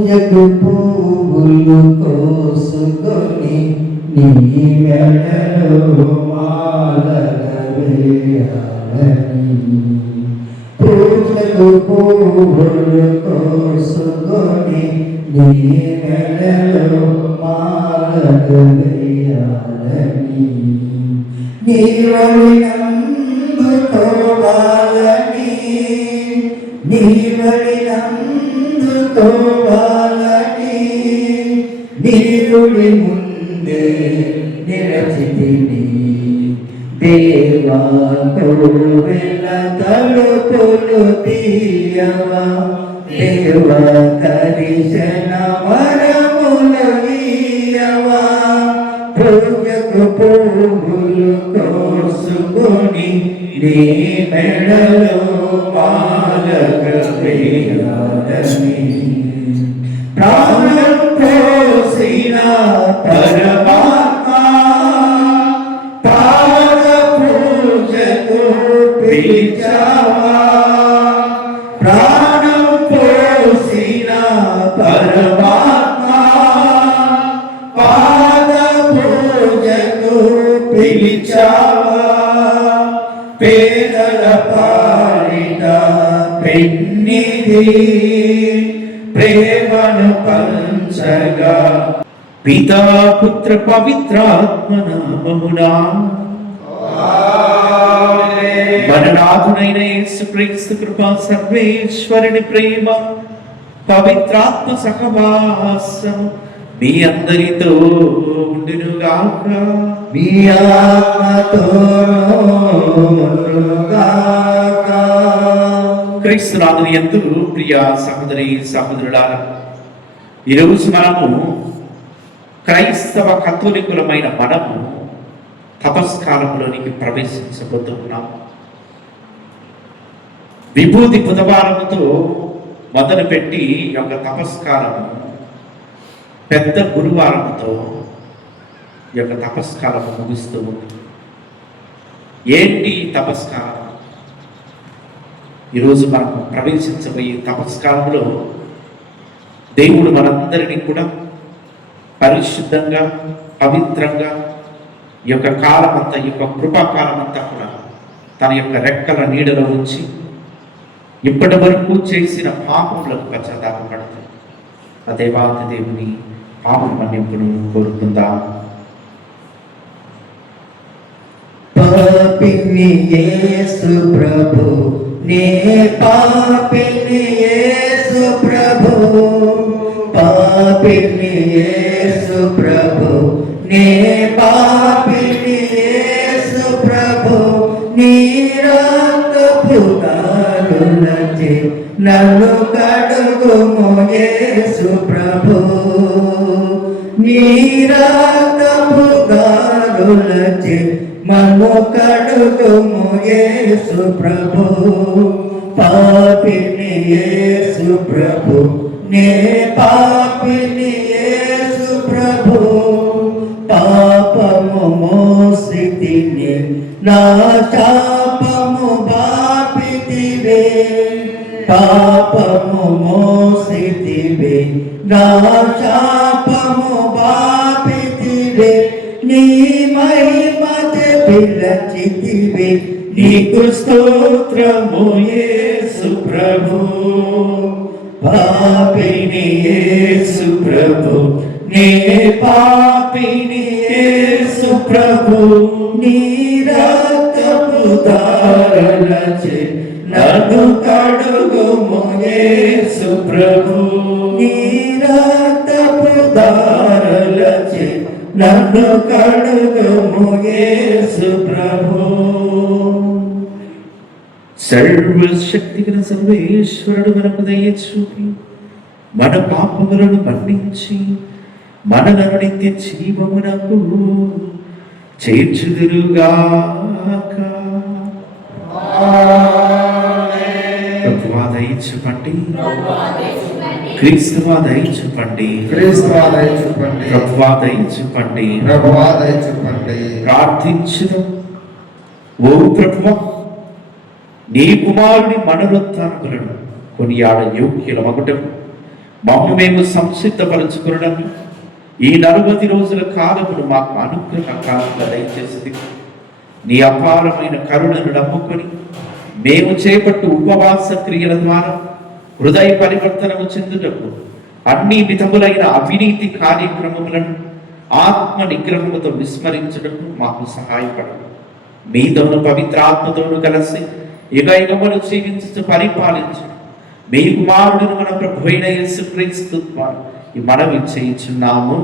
పూజకు పువ్వులు కోసుకొని నీ మెడలో మాలగా వేయాలని, పూజకు పువ్వులు కోసుకొని నీ మెడలో మాలగా వేయాలని, నీవలినందుకోవాలని, నీవలినందుకోవాలని నీరుడి ముందే నిలచితిని. దేవా కోవెల తలుపులు తీయవా, దేవా దర్శన వరములవీయవా, పూజకు పువ్వులు కోసుకొని నీ మెడలో మాలగా వేయాలని, ప్రాణం పోసిన పరమాత్మ పాద పూజకు పిలిచావా, ప్రాణం పోసిన పరమాత్మ పాద పూజకు పిలిచావా, పేదల పాలిట పెన్నిధి ప్రేమను పంచగా, పితా పుత్ర పవిత్రాత్మ నామమునా మన నాథుడైన యేసుక్రీస్తు కృప, సర్వేశ్వరుని ప్రేమ, పవిత్రాత్మ సహవాసము మీ అందరితో ఉండునుగాక. మీ ఆత్మతోనుగాక. క్రీస్తునాథుని యందు ప్రియ సహోదరి సహోదరులారా, ఈరోజు మనము క్రైస్తవ కథోలికులమైన మనము తపస్కాలంలోనికి ప్రవేశించబోతున్నాము. విభూతి బుధవారముతో మొదలుపెట్టి యొక్క తపస్కాలము పెద్ద గురువారముతో ఈ యొక్క తపస్కాలము ముగుస్తూ ఉంది. ఏంటి తపస్కాలం? ఈరోజు మనం ప్రవేశించబోయే తపస్కాలంలో దేవుడు మనందరినీ కూడా పరిశుద్ధంగా, పవిత్రంగా ఈ యొక్క కాలమంతా, ఈ యొక్క కృపాకాలమంతా కూడా తన యొక్క రెక్కల నీడలో ఉంచి ఇప్పటి వరకు చేసిన పాపములకు పశ్చాత్తాపపడుతుంది. ఆ దేవాది దేవుని పాపం మన్నింపును కోరుకుందాం. పాపిని యేసు ప్రభు, నే పాపిని యేసు ప్రభు, పాపిని యేసు ప్రభు, నే పాపిని యేసు ప్రభు, నీ రక్తపు దారులచే నన్ను కడుగుము యేసు ప్రభు, నీ రక్తపు దారులచే నన్ను కడుగుము యేసు ప్రభు, పాపిని యేసు ప్రభు, నే పాపిని యేసు ప్రభు, పాపము మోసితిని నా శాపము బాపితివే, పాపము మోసితివే నా శాపము బాపితివే, నీ మహిమతే పిలచితివే, నీకు స్తోత్రము యేసు ప్రభు, పాపిని యేసు ప్రభు, నే పాపిని యేసు ప్రభు, నీ రక్తపు దారులచే నన్ను కడుగుము యేసు ప్రభు, నీ రక్తపు దారులచే నన్ను కడుగుము యేసు ప్రభు. సర్వశక్తిగల సర్వేశ్వరుడు మనకు దయ చూపి మన పాపములను మన్నించి మనలను నిత్య జీవమునకు చేర్చుదురుగాక. ప్రభువా దయ చూపండి, క్రీస్తువా దయ చూపండి, ప్రభువా దయ చూపండి, ప్రార్థించుదాం. ఓ ప్రభువా, నీ కుమారుని మనరుత్థానములను కొనియాడ యోగ్యుల మగుటకు మమ్ము మేము సంసిద్ధపరచుకునడం ఈ 40 రోజుల కాలమును మాకు అనుగ్రహ కాలంగా దయచేసింది. నీ అపారమైన కరుణను నమ్ముకొని మేము చేపట్టు ఉపవాస క్రియల ద్వారా హృదయ పరివర్తనము చెందుటకు అన్ని విధములైన అవినీతి కార్యక్రమములను ఆత్మ నిగ్రహముతో విస్మరించుటకు మాకు సహాయపడము. మీతోను పవిత్ర ఆత్మతోను కలిసి యుగయుగములు జీవించు పరిపాలించు మీ కుమారుడును మన ప్రభు అయిన యేసుక్రీస్తు ద్వారా ఈ మనవి చేయుచున్నాము.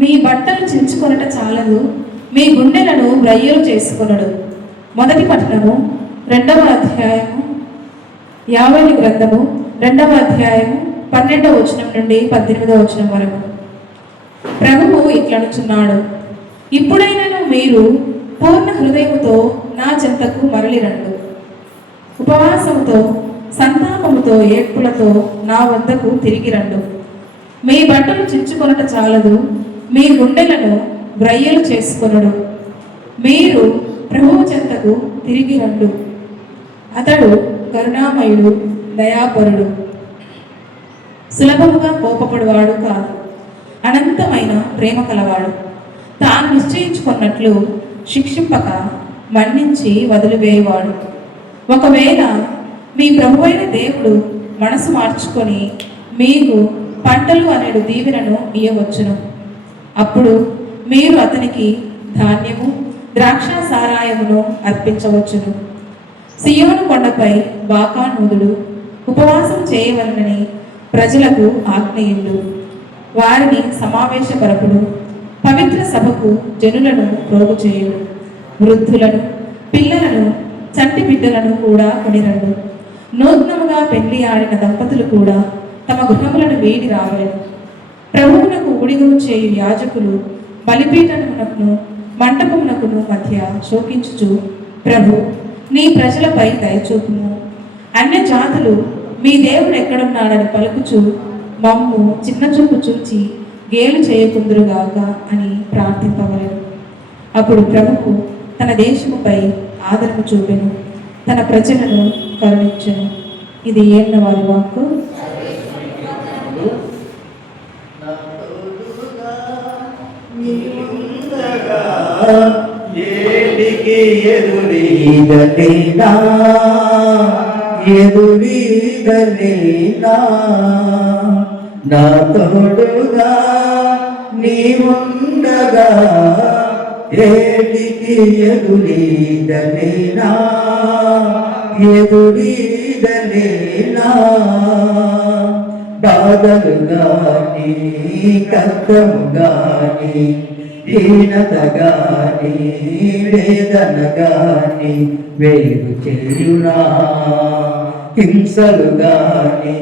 మీ బట్టలు చించుకొనట చాలదు, మీ గుండెలను వ్రయ్యలు చేసుకొనడు. మొదటి పట్టణము 2వ అధ్యాయము, యావేలు గ్రంథము 2వ అధ్యాయము 12వ వచనం నుండి 18వ వచనం వరకు. ప్రభువు ఇట్లనుచున్నాడు, ఇప్పుడైనను మీరు పూర్ణ హృదయముతో నా చెంతకు మరలి రండు. ఉపవాసముతో సంతాపముతో ఏడ్పులతో నా వద్దకు తిరిగి రండు. మీ బట్టలు చించుకొనట చాలదు, మీ గుండెలను వ్రయ్యలు చేసుకొనడు. మీరు ప్రభువు చెంతకు తిరిగి రండు. అతడు కరుణామయుడు, దయాపరుడు, సులభముగా కోపపడువాడు కాదు, అనంతమైన ప్రేమ కలవాడు. తాను నిశ్చయించుకున్నట్లు శిక్షింపక మన్నించి వదిలివేయవాడు. ఒకవేళ మీ ప్రభువైన దేవుడు మనసు మార్చుకొని మీకు పంటలు అనేడు దీవెనను ఇయ్యవచ్చును. అప్పుడు మీరు అతనికి ధాన్యము, ద్రాక్ష సారాయమును అర్పించవచ్చును. సియోను కొండపై బాకానూదులు ఉపవాసం చేయవలనని ప్రజలకు ఆజ్ఞయిండు. వారిని సమావేశపరపుడు. పవిత్ర సభకు జనులను ప్రోగు చేయుడు. వృద్ధులను, పిల్లలను, చంటి బిడ్డలను కూడా కొనిరండు. నూతనముగా పెళ్లి ఆడిన దంపతులు కూడా తమ గృహములను వీడి రావలేను. ప్రభువునకు ఊడిగము చేయు యాజకులు బలిపీఠమునకును మంటపమునకును మధ్య శోకించుచు, ప్రభు నీ ప్రజలపై దయచూపుము, అన్య జాతులు మీ దేవుడు ఎక్కడున్నాడని పలుకుచు మమ్ము చిన్నచూపు చూచి గేలు చేయకుందురుగాక అని ప్రార్థింపవలెను. అప్పుడు ప్రభువు తన దేశముపై ఆదరణ చూపెను, తన ప్రజలను కరుణించెను. ఇది ఏన్న వారి వాక్కు. ఏటికి ఎదురీదలేనా, ఎదురీదలేనా, నా తోడుగా నీవుండగా ఏటికి ఎదురీదలేనా, ఎదురీదలేనా, బాధలు గాని కష్టము గాని దీనత గాని వేదన గాని వేరు చేయునా, హింసలు గాని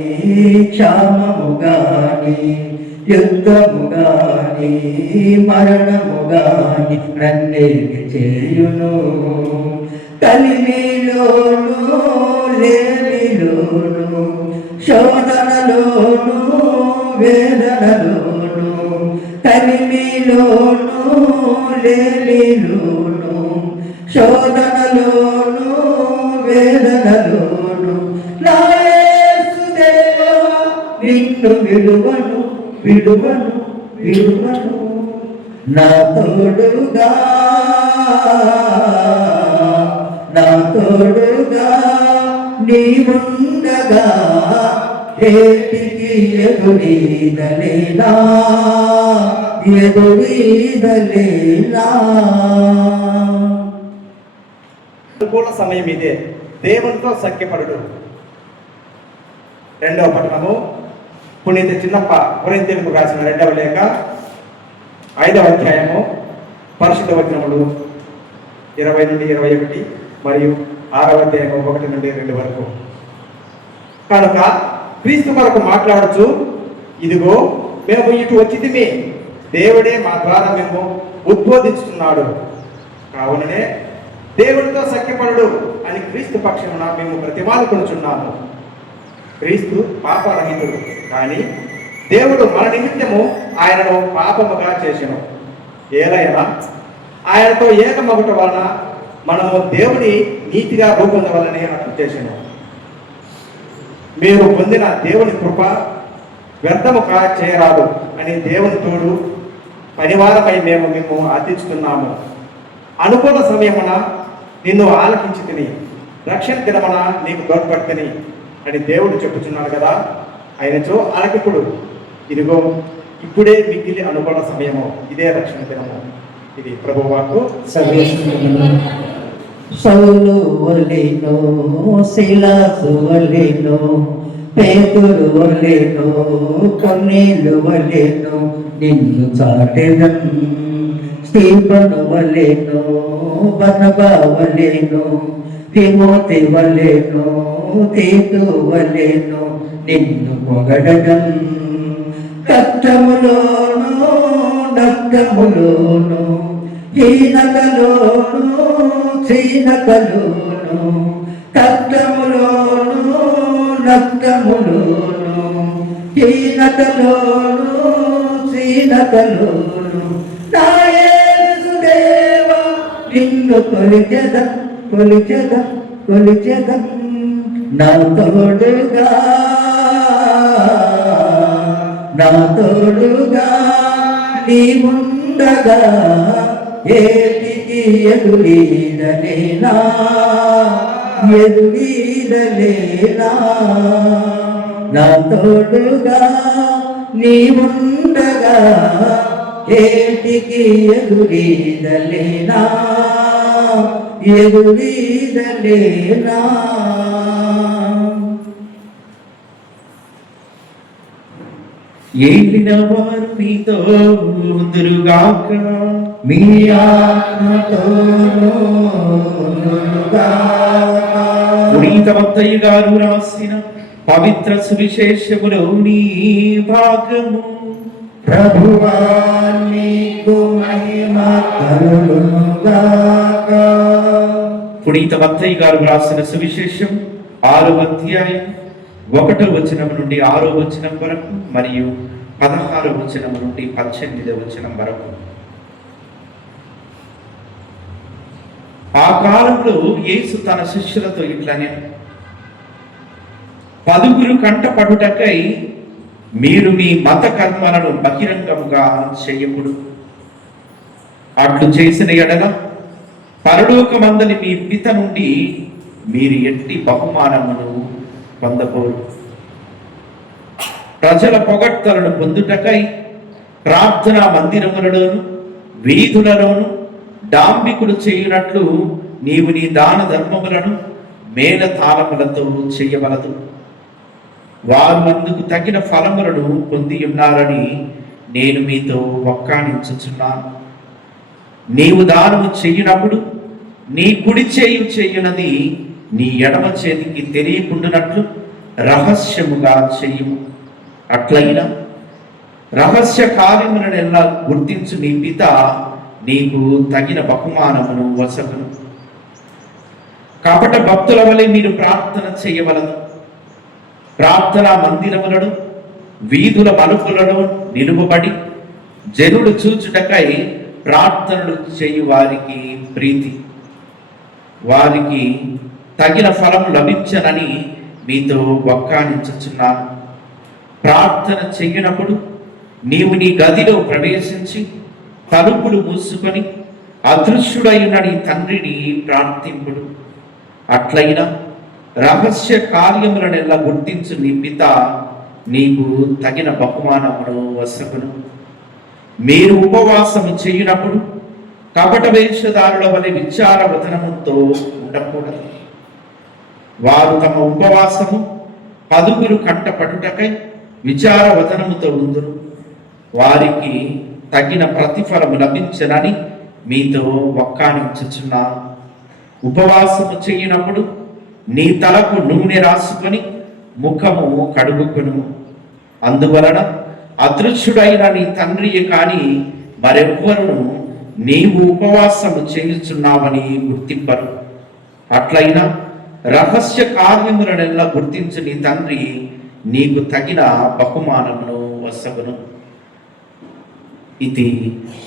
క్షామము గాని యుద్ధము గాని మరణము గాని నన్నేమి చేయును. కలిమిలోను లేమిలోను శోధనలోను వేదనలోను, కలిమిలోను లేమిలోను శోధనలోను వేదనలోను, నా యేసు దేవా నిన్ను విడువను విడువను విడువను, నా తోడుగా నా తోడుగా నీవుండగా ఏటికి ఎదురీదలేనా, ఎదురీదలేనా. అనుకూల సమయం ఇదే, దేవునితో సఖ్యపడుడు. 2వ పట్టణము పునీత చిన్నప్ప కొరింథీయులకు రాసిన 2వ లేఖ 5వ అధ్యాయము పరిశుద్ధ వచనములు 20 నుండి 21 మరియు 6వ అధ్యాయము 1 నుండి 2 వరకు. కనుక క్రీస్తు కొరకు మాట్లాడుచు, ఇదిగో మేము ఇటు వచ్చితిమి, దేవుడే మా ద్వారా మేము ఉద్బోధిస్తున్నాడు, కావుననే దేవుడితో సఖ్యపడుడు అని క్రీస్తు పక్షమున మేము ప్రతిమాలుకొనుచున్నాము. క్రీస్తు పాపరహితుడు, కానీ దేవుడు మన నిమిత్తము ఆయనను పాపముగా చేసెను. ఏలైనా ఆయనతో ఏకమగుట వలన మనము దేవుని నీతిగా రూపొందవలని అర్థం చేసెను. మీరు పొందిన దేవుని కృప వ్యర్థము చేయరాదు అని దేవుని తోడు పరివారమై మేము అర్థించుతున్నాము. అనుకూల సమయమున నిన్ను ఆలకించి తిని రక్షణ దినమున నీకు తోడ్పడుతుంది అని దేవుడు చెప్పుచున్నాడు కదా. ఆయనచో ఆలకిప్పుడు ఇదిగో ఇప్పుడే మిగిలి అనుకూల సమయము, ఇదే రక్షణ దినము. ఇది ప్రభువాకు. సౌలు వలెను, శిలాసు వలెను, పేతురు వలెను, కొన్నేళ్ళు వలెను నిన్ను చాటెదం. స్టీఫను వలెను, బర్నబా వలెను, తిమోతి వలెను, తీతు వలెను నిన్ను పొగడడం. కష్టములోను నష్టములోను, హీనతలోను క్షీణతలోను, కష్టములోను నష్టములోను, హీనతలోను క్షీణతలోను నా యేసుదేవా నిన్ను కొలిచెదం కొలిచెదం కొలిచెదం. నా తోడుగా నా తోడుగా నీవుండగా ఏటికి ఎదురీదలేనా ఎదురీదలేనా. నా తోడుగా నీవుండగా ఏటికి ఎదురీదలేనా ఎదురీదలేనా. ఏలిన వారు మీతో ఉందురుగాక, మీ ఆత్మతోనూ ఉందురుగాక. పునీత మత్తయి గారు రాసిన పవిత్ర సువిశేషములోని భాగము. ప్రభువా నీకు మహిమ కలుగునుగాక. పునీత మత్తయి గారు రాసిన సువిశేషం 6వ అధ్యాయం 1వ వచనం నుండి 6వ వచనం వరకు మరియు 16వ వచనం నుండి 18వ వచనం వరకు. ఆ కాలంలో యేసు తన శిష్యులతో ఇట్లనే, 10 కంటపడుటకై మీరు మీ మత కర్మలను బహిరంగముగా చేయకుడు. అట్లు చేసిన ఎడల పరలోకమందలి మీ పిత నుండి మీరు ఎట్టి బహుమానమును పొందబోరు. ప్రజల పొగడ్తలను పొందుటకై ప్రార్థనా మందిరములలోను వీధులలోను డాంబికులు చేయునట్లు నీవు నీ దాన ధర్మములను మేళతాళములతో చేయవలదు. వారు అందుకు తగిన ఫలములను పొంది ఉన్నారని నేను మీతో వక్కాణించుచున్నాను. నీవు దానము చెయ్యునప్పుడు నీ కుడి చేయి చేయునది నీ ఎడమ చేతికి తెలియకుండానట్లు రహస్యముగా చెయ్యము. అట్లయినా రహస్య కార్యములను ఎలా గుర్తించు నీ పిత నీకు తగిన బహుమానమును వసగును. కపట భక్తుల వలె మీరు ప్రార్థన చేయవలదు. ప్రార్థనా మందిరములను వీధుల మలుపులను నిలువబడి జనులు చూచుటకై ప్రార్థనలు చేయు వారికి ప్రీతి, వారికి తగిన ఫలం లభించనని మీతో వక్కాణించుచున్నాను. ప్రార్థన చెయ్యినప్పుడు నీవు నీ గదిలో ప్రవేశించి తలుపులు మూసుకొని అదృశ్యుడైన నీ తండ్రిని ప్రార్థింపుడు. అట్లయినా రహస్య కార్యములనెల్లా గుర్తించు నీ పిత నీకు తగిన బహుమానమును వసగును. మీరు ఉపవాసము చేయునప్పుడు కపట వేషధారుల వలె విచారవదనముతో ఉండకూడదు. వారు తమ ఉపవాసము 10 కంటపడుటకై విచారవదనముతో ఉందురు. వారికి తగిన ప్రతిఫలము లభించనని మీతో వక్కాణించుచున్నాను. ఉపవాసము చేయునప్పుడు నీ తలకు నూనె రాసుకొని ముఖము కడుగుకును. అందువలన అదృశ్యుడైన నీ తండ్రియే కాని మరెవ్వరును నీవు ఉపవాసము చేయుచున్నావని గుర్తింపరు. అట్లయినా రహస్య కార్యములనెల్లా గుర్తించు నీ తండ్రి నీకు తగిన బహుమానమును వసగును. ఇది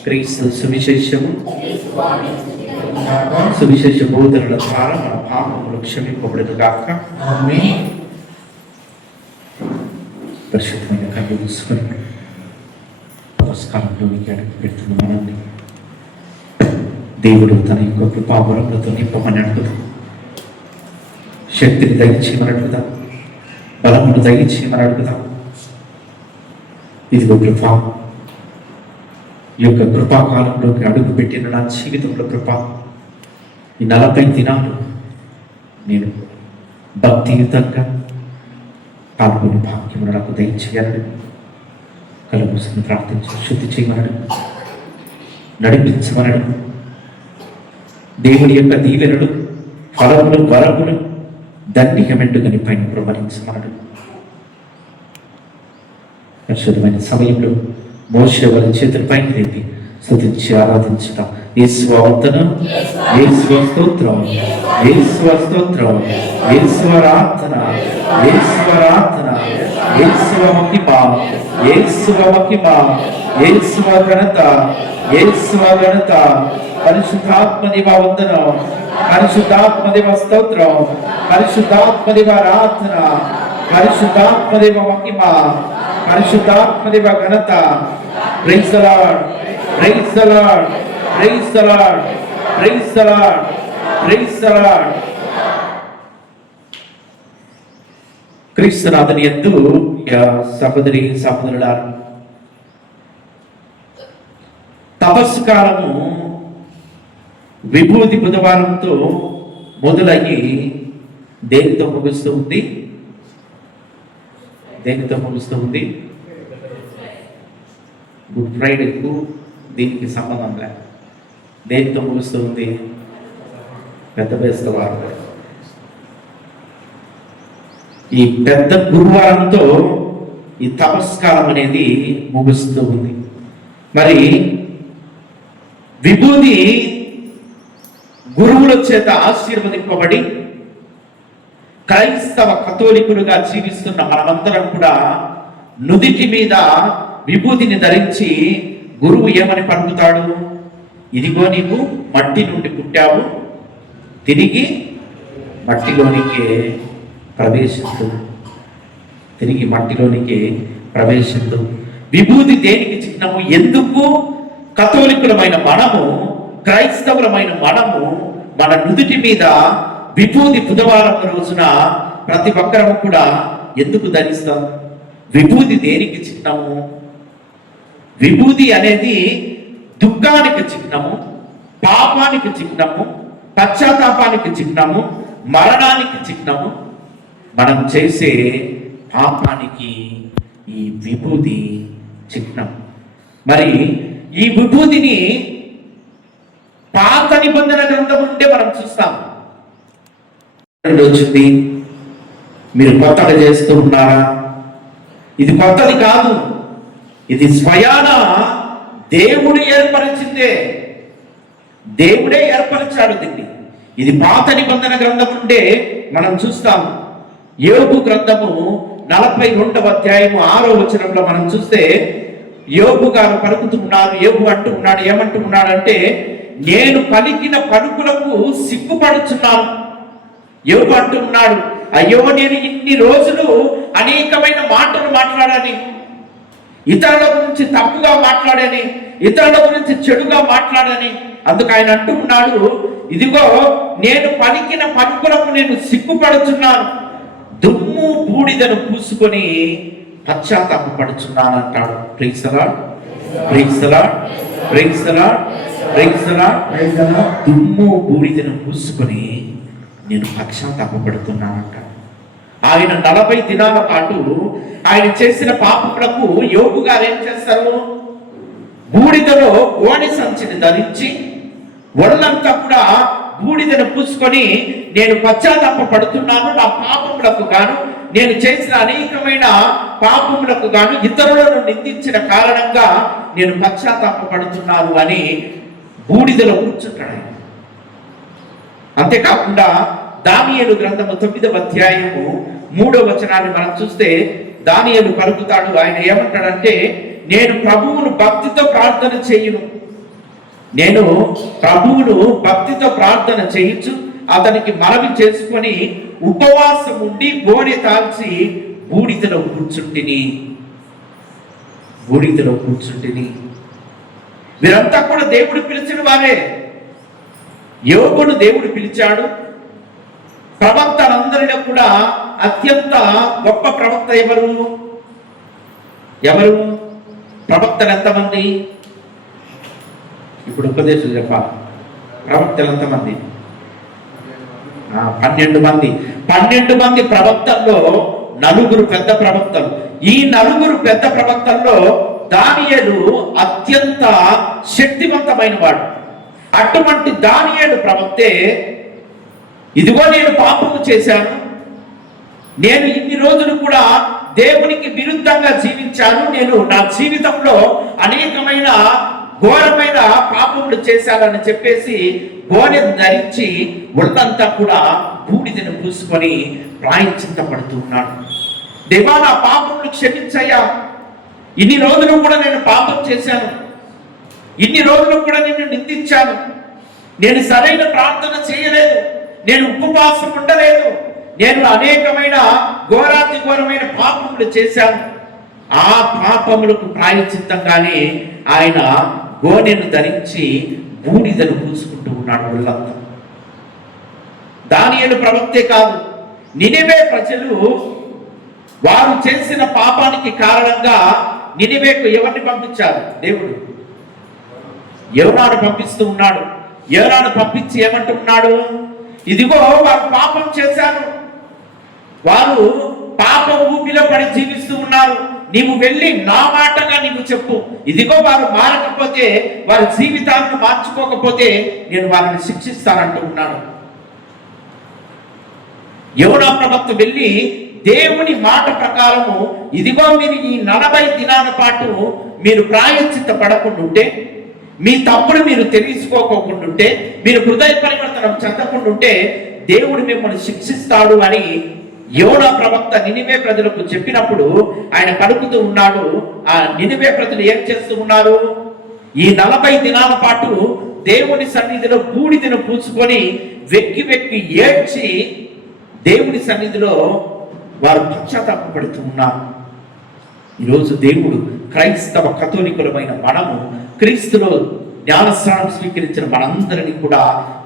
క్రీస్తు సువిశేషము. సువిశేష బోధనల ద్వారా మన పాపములు క్షమింపబడును గాక. పరిశుద్ధమైన కళ్ళు తీసుకొని నమస్కారంలోనికి అడుగు పెడుతున్న మనల్ని దేవుడు తన యొక్క కృపావరములతో నింపమని అడుగుదాం. శక్తిని దయచేయమని అడుగుదాం, బలమును దయచేయమని అడుగుదాం. ఇదిగో కృప, ఈ యొక్క కృపాకాలంలోకి అడుగు పెట్టిన నా జీవితంలో కృప, ఈ 40 దినాలు నేను భక్తియుతంగా పాల్గొని భాగ్యమును నాకు దయచేయాలని కళ్ళు మూసుకుని ప్రార్థించి శుద్ధి చేయమనడు, నడిపించమనడు. దేవుని యొక్క దీవెనలు, ఫలములు, వరములు దండికమెండుగని పైన ప్రవహించమనడు. పరిశుద్ధమైన సమయంలో మోషే వారి చేతులపైకి లేపి స్తుతించి ఆరాధించుతాం. యేసువ వందనం, యేసువ స్తోత్రం, యేసువ స్తోత్రం, యేసువ ప్రార్థన, యేసువ ప్రార్థన, యేసువ మహిమ, యేసువ మహిమ, యేసువ ఘనత, యేసువ ఘనత. పరిశుద్ధాత్మదేవ వందనం, పరిశుద్ధాత్మదేవ స్తోత్రం, పరిశుద్ధాత్మదేవ ప్రార్థన, పరిశుద్ధాత్మదేవ మహిమ, పరిశుద్ధాత్మదేవ ఘనత. Praise the Lord, praise the Lord, praise the Lord, praise the Lord, praise the Lord. క్రీస్తునాథుని యందు సహోదరి సహోదరులారా, తపస్సు కాలము విభూతి బుధవారంతో మొదలయ్యి దేనితో ముగుస్తూ ఉంది? దేనితో ముగుస్తూ ఉంది? గుడ్ ఫ్రైడేకు దీనికి సంబంధం లేదు. దేనితో ముగుస్తూ ఉంది? పెద్ద బేస్తవారం. ఈ పెద్ద గురువారంతో ఈ తపస్కాలం అనేది ముగుస్తూ ఉంది. మరి విభూతి గురువుల చేత ఆశీర్వదింపబడి క్రైస్తవ కథోలికులుగా జీవిస్తున్న మనమందరం కూడా నుదిటి మీద విభూతిని ధరించి గురువు ఏమని పలుకుతాడు? ఇదిగో నీవు మట్టి నుండి పుట్టావు, తిరిగి మట్టిలోనికి ప్రవేశిస్తూ, తిరిగి మట్టిలోనికి ప్రవేశిస్తూ. విభూతి దేనికి చిహ్నము? ఎందుకు కథోలికులమైన మనము, క్రైస్తవులమైన మనము మన నుదుటి మీద విభూతి బుధవారం రోజున ప్రతి ఒక్కరము కూడా ఎందుకు ధరిస్తాం? విభూతి దేనికి చిహ్నము? విభూతి అనేది దుఃఖానికి చిహ్నము, పాపానికి చిహ్నము, పశ్చాత్తాపానికి చిహ్నము, మరణానికి చిహ్నము. మనం చేసే పాపానికి ఈ విభూతి చిహ్నం. మరి ఈ విభూతిని పాత నిబంధన గ్రంథం ఉంటే మనం చూస్తాం. వచ్చింది, మీరు కొత్తగా చేస్తూ ఉన్నారా? ఇది కొత్తది కాదు, ఇది స్వయాన దేవుడు ఏర్పరిచిందే. దేవుడే ఏర్పరిచాడు దీన్ని. ఇది పాత నిబంధన గ్రంథం ఉంటే మనం చూస్తాం. యోబు గ్రంథము 42వ అధ్యాయము 6వ వచనంలో మనం చూస్తే యోబు గారు పలుకుతూ ఉన్నారు. యోబు అంటూ ఉన్నాడు, ఏమంటూ ఉన్నాడంటే, నేను పలికిన పలుకులకు సిగ్గుపడుచున్నాను. యోబు అంటూ ఉన్నాడు, అయ్యో నేను ఇన్ని రోజులు అనేకమైన మాటలు మాట్లాడాని, ఇతరుల గురించి తప్పుగా మాట్లాడని, ఇతరుల గురించి చెడుగా మాట్లాడని. అందుకు ఆయన అంటూ ఉన్నాడు, ఇదిగో నేను పలికిన పలుకులకు నేను సిగ్గుపడుచున్నాను, దుమ్ము బూడిదను పూసుకొని పశ్చాత్తాపడుచున్నాను అంటాడు. Praise the Lord, praise the Lord, praise the Lord, praise the Lord. దుమ్ము బూడిదను పూసుకొని నేను పశ్చాత్తాపడుతున్నానంట. ఆయన 40 దినాల పాటు ఆయన చేసిన పాపములకు యోబు గారు ఏం చేస్తారు? బూడిదలో గోనె సంచిని ధరించి ఒళ్ళంతా కూడా బూడిదను పూసుకొని నేను పశ్చాత్తాపడుతున్నాను, నా పాపములకు గాను, నేను చేసిన అనేకమైన పాపములకు గాను, ఇతరులను నిందించిన కారణంగా నేను పశ్చాత్తాపడుతున్నాను అని బూడిదలో కూర్చుంటాడు. అంతేకాకుండా దానియేలు గ్రంథము 9వ అధ్యాయము 3వ వచనాన్ని మనం చూస్తే దానియేలు పలుకుతాడు. ఆయన ఏమంటాడంటే, నేను ప్రభువును భక్తితో ప్రార్థన చేయును, నేను ప్రభువును భక్తితో ప్రార్థన చేయించు, అతనికి మనవి చేసుకొని ఉపవాసం ఉండి గోనె తాల్చి బూడిదలో కూర్చుంటిని, బూడిదలో కూర్చుంటిని. వీరంతా కూడా దేవుడు పిలిచిన వారే. యోగును దేవుడు పిలిచాడు. ప్రవక్తలందరిలో కూడా అత్యంత గొప్ప ప్రవక్త ఎవరు? ప్రవక్తలు ఎంతమంది? ఇప్పుడు ఉపదేశం చెప్పాలి. ప్రవక్తలు ఎంతమంది? 12 మంది. 12 మంది ప్రవక్తల్లో 4 పెద్ద ప్రవక్తలు. ఈ 4 పెద్ద ప్రవక్తల్లో దానియేలు అత్యంత శక్తివంతమైన వాడు. అటువంటి దానియేలు ప్రవక్తే, ఇదిగో నేను పాపము చేశాను, నేను ఇన్ని రోజులు కూడా దేవునికి విరుద్ధంగా జీవించాను, నేను నా జీవితంలో అనేకమైన ఘోరమైన పాపములు చేశానని చెప్పేసి గోనెను ధరించి ఒళ్ళంతా కూడా బూడిదను పూసుకొని ప్రాయశ్చిత్తపడుతూ ఉన్నాడు. దేవా, నా పాపములు క్షమించయ్యా, ఇన్ని రోజులు కూడా నేను పాపం చేశాను, ఇన్ని రోజులు కూడా నిన్ను నిందించాను, నేను సరైన ప్రార్థన చేయలేదు, నేను ఉపవాసం ఉండలేదు, నేను అనేకమైన ఘోరాతి ఘోరమైన పాపములు చేశాను. ఆ పాపములకు ప్రాయశ్చిత్తంగానే ఆయన గోనెను ధరించి బూడిదను పూసుకుంటూ ఉన్నాడు ఒళ్ళంతా. దానియేలు ప్రవక్తే కాదు, నినివే ప్రజలు వారు చేసిన పాపానికి కారణంగా నినివేకు ఎవరిని పంపించారు? దేవుడు యోనాను పంపిస్తూ ఉన్నాడు. యోనాను పంపించి ఏమంటున్నాడు? ఇదిగో వారు పాపం చేశారు, వారు పాపం ఊపిలో పడి జీవిస్తూ ఉన్నారు, నీవు వెళ్ళి నా మాటగా నీవు చెప్పు, ఇదిగో వారు మారకపోతే, వారి జీవితాలను మార్చుకోకపోతే నేను వారిని శిక్షిస్తానంటూ ఉన్నాడు. యోనా ప్రవక్త వెళ్ళి దేవుని మాట ప్రకారము, ఇదిగో మీరు ఈ 40 దినాల పాటు మీరు ప్రాయశ్చిత్త పడకుండుంటే, మీ తప్పును మీరు తెలుసుకోకుండా, మీరు హృదయ పరివర్తనం చెందకుండా దేవుడు మిమ్మల్ని శిక్షిస్తాడు అని యోనా ప్రవక్త నినివే ప్రజలకు చెప్పినప్పుడు ఆయన పలుకుతూ ఉన్నాడు. ఆ నినివే ప్రజలు ఏం చేస్తూ ఉన్నారు? ఈ 40 దినాల పాటు దేవుని సన్నిధిలో బూడిదను పూసుకొని వెక్కి వెక్కి ఏడ్చి దేవుని సన్నిధిలో వారు పశ్చాత్తాపపడుతూ ఉన్నారు. ఈరోజు దేవుడు క్రైస్తవ కథోలికులమైన మనము, క్రీస్తులో జ్ఞానస్నానం స్వీకరించిన మనందరినీ కూడా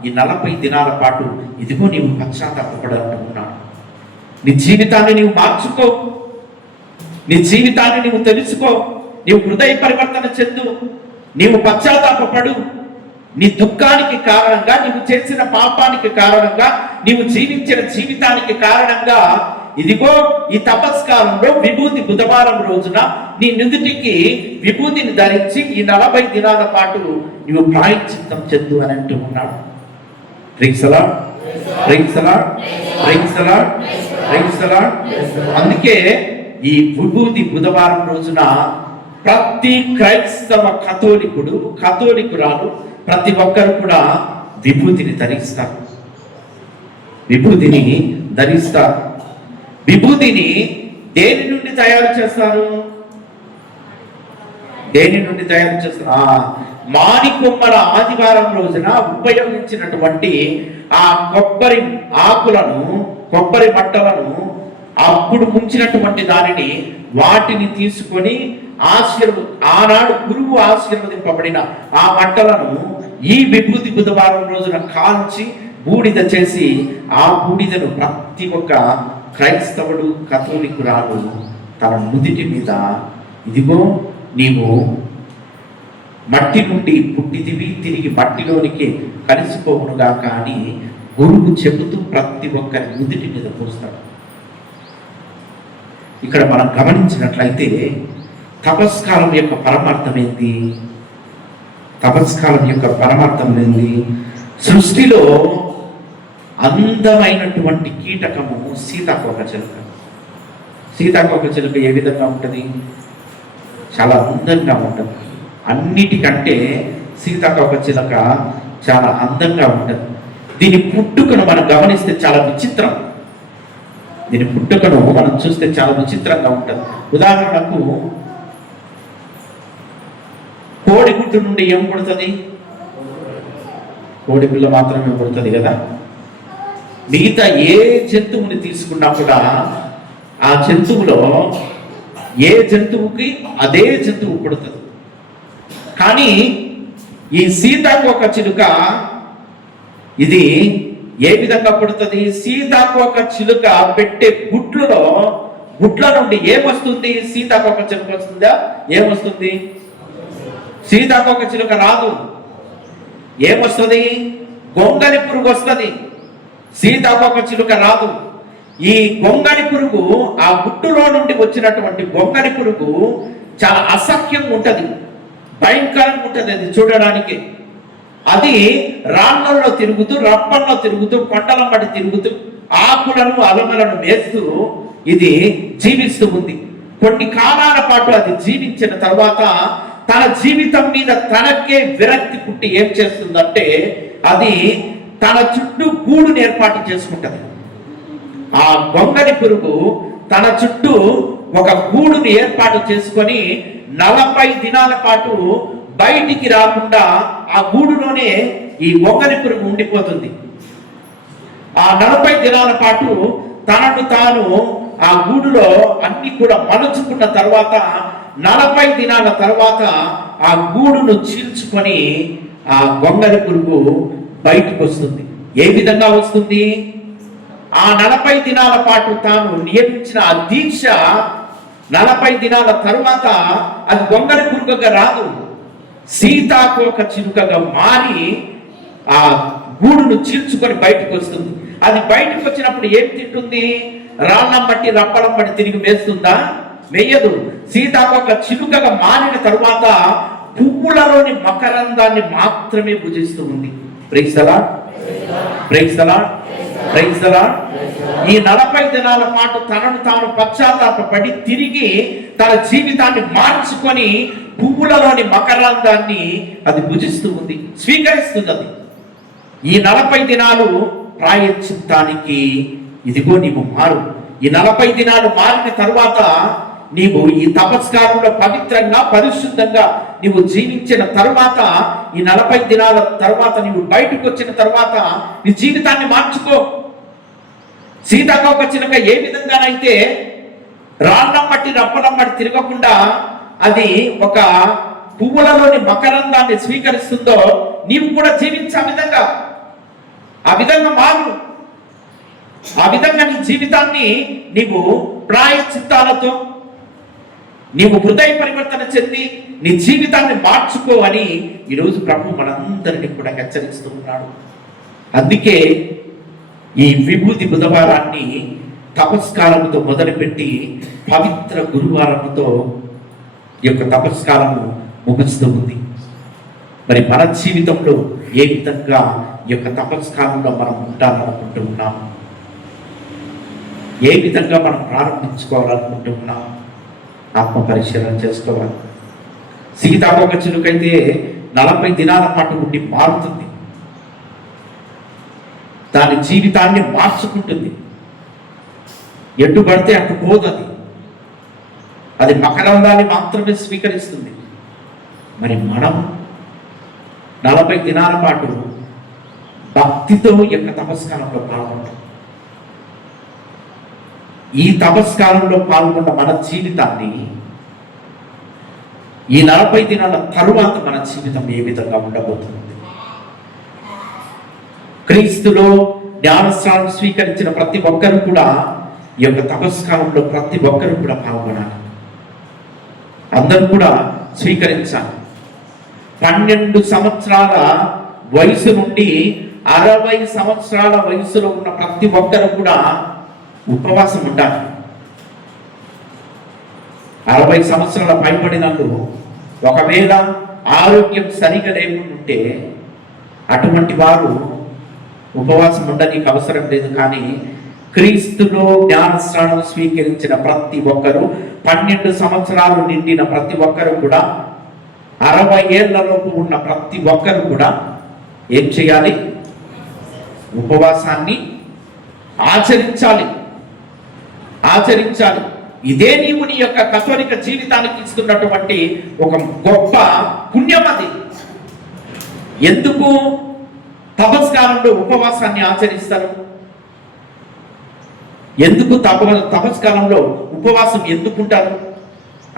ఈ 40 దినాల పాటు ఇదిగో నీవు పశ్చాత్తాపపడాలంటూ ఉన్నాడు. నీ జీవితాన్ని నీవు మార్చుకో, నీ జీవితాన్ని నీవు తెలుసుకో, నీవు హృదయ పరివర్తన చెందు, నీవు పశ్చాత్తాపపడు. నీ దుఃఖానికి కారణంగా, నీవు చేసిన పాపానికి కారణంగా, నీవు జీవించిన జీవితానికి కారణంగా ఇదిగో ఈ తపస్కాలంలో విభూతి బుధవారం రోజున నీ నుదుటికి విభూతిని ధరించి ఈ 40 దినాల పాటు నీవు ప్రాయశ్చిత్తం చెందు అని అంటూ ఉన్నాడు. Praise the Lord, praise the Lord, praise the Lord, praise the Lord. అందుకే ఈ విభూతి బుధవారం రోజున ప్రతి క్రైస్తవ కథోలికురాలు ప్రతి ఒక్కరు కూడా విభూతిని ధరిస్తారు. విభూతిని ధరిస్తారు. విభూతిని దేని నుండి తయారు చేస్తారు? దేని నుండి తయారు చేస్తారు? మానికొమ్మల ఆదివారం రోజున ఉపయోగించినటువంటి ఆ కొబ్బరి ఆకులను, కొబ్బరి మట్టలను, అప్పుడు ముంచినటువంటి దానిని, వాటిని తీసుకొని ఆనాడు గురువు ఆశీర్వదింపబడిన ఆ మట్టలను ఈ విభూతి బుధవారం రోజున కాల్చి బూడిద చేసి, ఆ బూడిదను ప్రతి ఒక్క క్రైస్తవుడు కథోలికురాలు తన నుదిటి మీద, ఇదిగో నీవు మట్టి నుండి పుట్టిదివి, తిరిగి మట్టిలోనికి కలిసిపోవునుగా కానీ గురువు చెబుతూ ప్రతి ఒక్కరి నుదిటి మీద పోస్తాడు. ఇక్కడ మనం గమనించినట్లయితే తపస్కాలం యొక్క పరమార్థం ఏంటి? తపస్కాలం యొక్క పరమార్థం ఏంటి? సృష్టిలో అందమైనటువంటి కీటకము సీతాకోక చిలుక. సీతాకోక చిలుక ఏ విధంగా ఉంటుంది? చాలా అందంగా ఉంటుంది. అన్నిటికంటే సీతాకోక చిలుక చాలా అందంగా ఉంటుంది. దీని పుట్టుకను మనం గమనిస్తే చాలా విచిత్రం. దీని పుట్టుకను మనం చూస్తే చాలా విచిత్రంగా ఉంటుంది. ఉదాహరణకు కోడి గుడ్డు నుండి ఏం పుడుతుంది? కోడి పిల్ల మాత్రమే పుడుతుంది కదా. మిగతా ఏ జంతువుని తీసుకున్నా కూడా ఆ జంతువులో ఏ జంతువుకి అదే జంతువు పుడుతుంది. కానీ ఈ సీతాకోక చిలుక ఇది ఏ విధంగా పుడుతుంది? సీతాకోక చిలుక పెట్టే గుడ్ల నుండి ఏమొస్తుంది? సీతాకోక చిలుక వస్తుందా? ఏమొస్తుంది? సీతాకోక చిలుక రాదు. ఏమొస్తుంది? గొంగళి పురుగు వస్తుంది. సీతాకోక చిలుక రాదు. ఈ గొంగళి పురుగు, ఆ గుట్టులో నుండి వచ్చినటువంటి గొంగళి పురుగు చాలా అసహ్యంగా ఉంటది, భయంకరంగా ఉంటది. అది చూడడానికి అది రాళ్లలో తిరుగుతూ, రప్పల్లో తిరుగుతూ, కొండల మడి తిరుగుతూ, ఆకులను అలమలను వేస్తూ ఇది జీవిస్తూ ఉంది. కొన్ని కాలాల పాటు అది జీవించిన తర్వాత తన జీవితం మీద తనకే విరక్తి పుట్టి ఏం చేస్తుందంటే అది తన చుట్టూ గూడుని ఏర్పాటు చేసుకుంటది. ఆ గొంగళి పురుగు తన చుట్టూ ఒక గూడుని ఏర్పాటు చేసుకొని 40 దినాల పాటు బయటికి రాకుండా ఆ గూడులోనే ఈ గొంగళి పురుగు ఉండిపోతుంది. ఆ 40 దినాల పాటు తనను తాను ఆ గూడులో అన్ని కూడా మలుచుకున్న తర్వాత 40 దినాల తర్వాత ఆ గూడును చీల్చుకొని ఆ గొంగళి పురుగు బయటకు వస్తుంది. ఏ విధంగా వస్తుంది? ఆ 40 దినాల పాటు తాను నియమించిన ఆ దీక్ష 40 దినాల తరువాత అది గొంగళి పురుగుగా రాదు, సీతాకోక చిలుకగా మారి ఆ గూడును చీల్చుకొని బయటకు వస్తుంది. అది బయటకు వచ్చినప్పుడు ఏం తింటుంది? రాళ్ళం బట్టి రప్పలం బట్టి తిరిగి వేస్తుందా? వేయదు. సీతాకోక చిలుకగా మారిన తరువాత పువ్వులలోని మకరందాన్ని మాత్రమే భుజిస్తూ ఉంది. Praise the Lord, praise the Lord, praise the Lord. ఈ 40 దినాల పాటు తనను తాను పశ్చాత్తాపపడి తిరిగి తన జీవితాన్ని మార్చుకొని పువ్వులలోని మకరందాన్ని అది భుజిస్తూ ఉంది, స్వీకరిస్తుంది. అది ఈ 40 దినాలు ప్రాయశ్చిత్తానికి ఇదిగో నీవు మారు. ఈ 40 దినాలు మారిన తరువాత నీవు ఈ తపస్కారంలో పవిత్రంగా పరిశుద్ధంగా నీవు జీవించిన తరువాత ఈ 40 దినాల తరువాత నీవు బయటకు వచ్చిన తరువాత నీ జీవితాన్ని మార్చుకో. సీతాకోక చిలుక ఏ విధంగానైతే రాళ్ళం బట్టి రప్పలం బట్టి తిరగకుండా అది ఒక పువ్వులలోని మకరందాన్ని స్వీకరిస్తుందో నీవు కూడా జీవించే ఆ విధంగా మారు. ఆ విధంగా నీ జీవితాన్ని నీవు ప్రాయశ్చిత్తాలతో నీవు హృదయ పరివర్తన చెంది నీ జీవితాన్ని మార్చుకో అని ఈరోజు ప్రభు మనందరినీ కూడా హెచ్చరిస్తూ ఉన్నాడు. అందుకే ఈ విభూతి బుధవారాన్ని తపస్కాలముతో మొదలుపెట్టి పవిత్ర గురువారముతో ఈ యొక్క తపస్కాలము ముగుస్తూ ఉంది. మరి మన జీవితంలో ఏ విధంగా ఈ యొక్క తపస్కాలంలో మనం ఉండాలనుకుంటూ ఉన్నాము? ఏ విధంగా మనం ప్రారంభించుకోవాలనుకుంటూ ఉన్నాము? ఆత్మ పరిశీలన చేసుకోవాలి. సీతాకోక చిలుకైతే 40 దినాల పాటు ఉండి మారుతుంది, దాని జీవితాన్ని మార్చుకుంటుంది, ఎటు పడితే అటు పోదు. అది మకరందాన్ని మాత్రమే స్వీకరిస్తుంది. మరి మనం 40 దినాల పాటు భక్తితో యొక్క తపస్కాలంలో పాల్గొంటాం. ఈ తపస్కాలంలో పాల్గొన్న మన జీవితాన్ని ఈ 40 దినాల తరువాత మన జీవితం ఏ విధంగా ఉండబోతుంది? క్రీస్తులో జ్ఞానస్నానం స్వీకరించిన ప్రతి ఒక్కరు కూడా ఈ యొక్క తపస్కాలంలో ప్రతి ఒక్కరు కూడా పాల్గొనాలి. అందరూ కూడా స్వీకరించాలి. 12 సంవత్సరాల వయసు నుండి 60 సంవత్సరాల వయసులో ఉన్న ప్రతి ఒక్కరు కూడా ఉపవాసం ఉండాలి. 60 సంవత్సరాల పైబడినట్లు ఒకవేళ ఆరోగ్యం సరిగా లేకుండా ఉంటే అటువంటి వారు ఉపవాసం ఉండడానికి అవసరం లేదు. కానీ క్రీస్తులో జ్ఞానస్నానం స్వీకరించిన ప్రతి ఒక్కరు, 12 సంవత్సరాలు నిండిన ప్రతి ఒక్కరు కూడా, 60 ఏళ్లలోపు ఉన్న ప్రతి ఒక్కరు కూడా ఏం చేయాలి? ఉపవాసాన్ని ఆచరించాలి. ఇదే నీవు నీ యొక్క కథోలిక జీవితానికి ఇస్తున్నటువంటి ఒక గొప్ప పుణ్యం. అది ఎందుకు తపస్కారంలో ఉపవాసాన్ని ఆచరిస్తారు? ఎందుకు తపస్కాలంలో ఉపవాసం ఎందుకుంటారు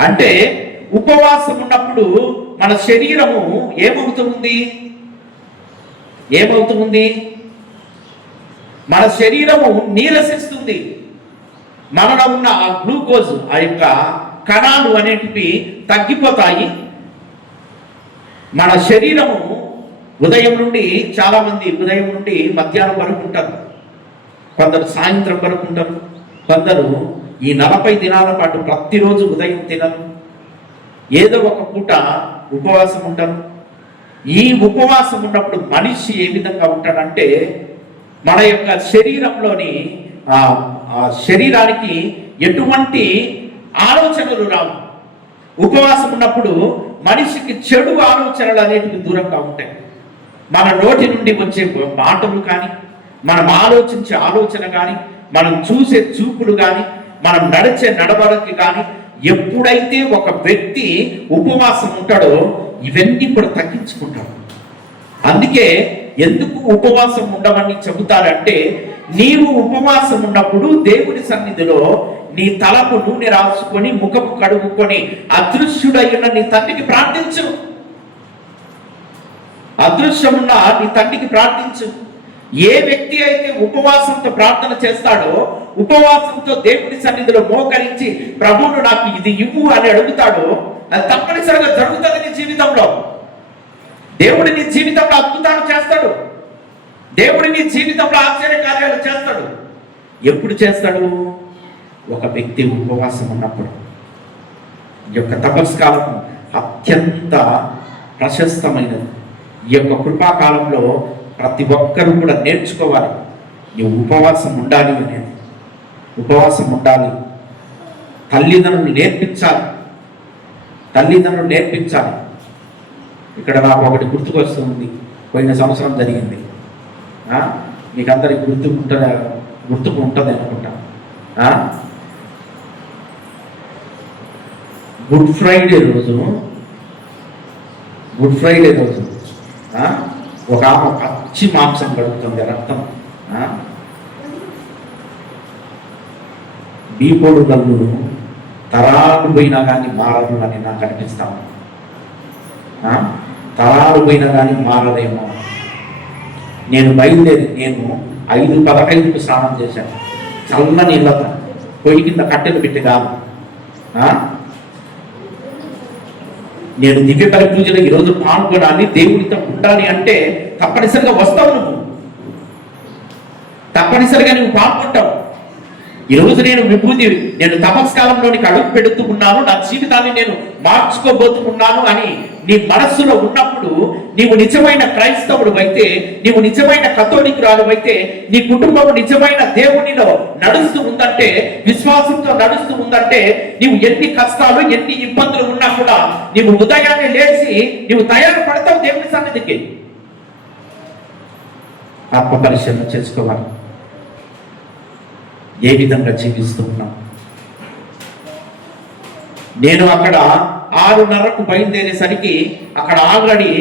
అంటే, ఉపవాసం ఉన్నప్పుడు మన శరీరము ఏమవుతుంది? మన శరీరము నీరసిస్తుంది. మనలో ఉన్న ఆ గ్లూకోజ్, ఆ యొక్క కణాలు అనేటివి తగ్గిపోతాయి. మన శరీరము చాలా మంది ఉదయం నుండి మధ్యాహ్నం వరకు ఉంటారు, కొందరు సాయంత్రం వరకు ఉంటారు, కొందరు ఈ 40 దినాల పాటు ప్రతిరోజు ఉదయం తినరు, ఏదో ఒక పూట ఉపవాసం ఉంటారు. ఈ ఉపవాసం ఉన్నప్పుడు మనిషి ఏ విధంగా ఉంటాడంటే, మన యొక్క శరీరంలోని శరీరానికి ఎటువంటి ఆలోచనలు రావు. ఉపవాసం ఉన్నప్పుడు మనిషికి చెడు ఆలోచనలు అనేటివి దూరంగా ఉంటాయి. మన నోటి నుండి వచ్చే మాటలు కానీ, మనం ఆలోచించే ఆలోచన కానీ, మనం చూసే చూపులు కానీ, మనం నడిచే నడవడికి కానీ, ఎప్పుడైతే ఒక వ్యక్తి ఉపవాసం ఉంటాడో ఇవన్నీ కూడా తగ్గించుకుంటాడు. అందుకే ఎందుకు ఉపవాసం ఉండమని చెబుతారంటే, నీవు ఉపవాసం ఉన్నప్పుడు దేవుని సన్నిధిలో నీ తలకు నూనె రాసుకొని ముఖము కడుగుకొని అదృశ్యుడైన నీ తండ్రికి ప్రార్థించు. అదృశ్యమున్న నీ తండ్రికి ప్రార్థించు. ఏ వ్యక్తి అయితే ఉపవాసంతో ప్రార్థన చేస్తాడో, ఉపవాసంతో దేవుని సన్నిధిలో మోకరించి ప్రభువును నాకు ఇది ఇవ్వు అని అడుగుతాడో, అది తప్పనిసరిగా జరుగుతుంది నీ జీవితంలో. దేవుడు నీ జీవితంలో అద్భుతాలు చేస్తాడు. దేవుడు నీ జీవితంలో ఆశ్చర్య కార్యాలు చేస్తాడు. ఎప్పుడు చేస్తాడు? ఒక వ్యక్తి ఉపవాసం ఉన్నప్పుడు. ఈ యొక్క తపస్కాలం అత్యంత ప్రశస్తమైనది. ఈ యొక్క కృపాకాలంలో ప్రతి ఒక్కరూ కూడా నేర్చుకోవాలి. నువ్వు ఉపవాసం ఉండాలి అనేది, ఉపవాసం ఉండాలి. తల్లిదండ్రులు నేర్పించాలి. ఇక్కడ నాకు ఒకటి గుర్తుకొస్తుంది. పోయిన సంవత్సరం జరిగింది, మీకు అందరికి గుర్తుకు ఉంటుంది అనుకుంటా. గుడ్ ఫ్రైడే రోజు ఒక ఆమె పచ్చి మాంసం కడుగుతుంది, రక్తం. బీపోడు గల్లు తరాలు పోయినా కానీ మారదు అని నాకు అనిపిస్తాను. తరాలు పోయినా కానీ మారదేమో. నేను 5:15కు స్నానం చేశాను, చల్ల నీళ్ళతో, పొయ్యి కింద కట్టెలు పెట్టి కాదు. నేను దివ్యబలి పూజలో ఈరోజు పాల్గొనాలి, దేవుడితో ఉండాలి అంటే తప్పనిసరిగా వస్తావు. తప్పనిసరిగా నువ్వు పాల్గొంటావు. ఈరోజు నేను తపస్కాలంలోనికి అడుగు పెడుతూ ఉన్నాను, నా జీవితాన్ని నేను మార్చుకోబోతున్నాను అని నీ మనస్సులో ఉన్నప్పుడు, నీవు నిజమైన క్రైస్తవుడు అయితే, నీవు నిజమైన కథోలికురాలు అయితే, నీ కుటుంబం నిజమైన దేవునిలో నడుస్తూ ఉందంటే, విశ్వాసంతో నడుస్తూ ఉందంటే, నీవు ఎన్ని కష్టాలు ఎన్ని ఇబ్బందులు ఉన్నా కూడా నీవు ఉదయాన్నే లేచి నీవు తయారు పడతావు దేవుని సన్నిధికి. ఆత్మ పరిశీలన చేసుకోవాలి. ఏ విధంగా జీవిస్తూ ఉన్నాం? నేను అక్కడ 6:30కు బయలుదేరేసరికి అక్కడ ఆల్రెడీ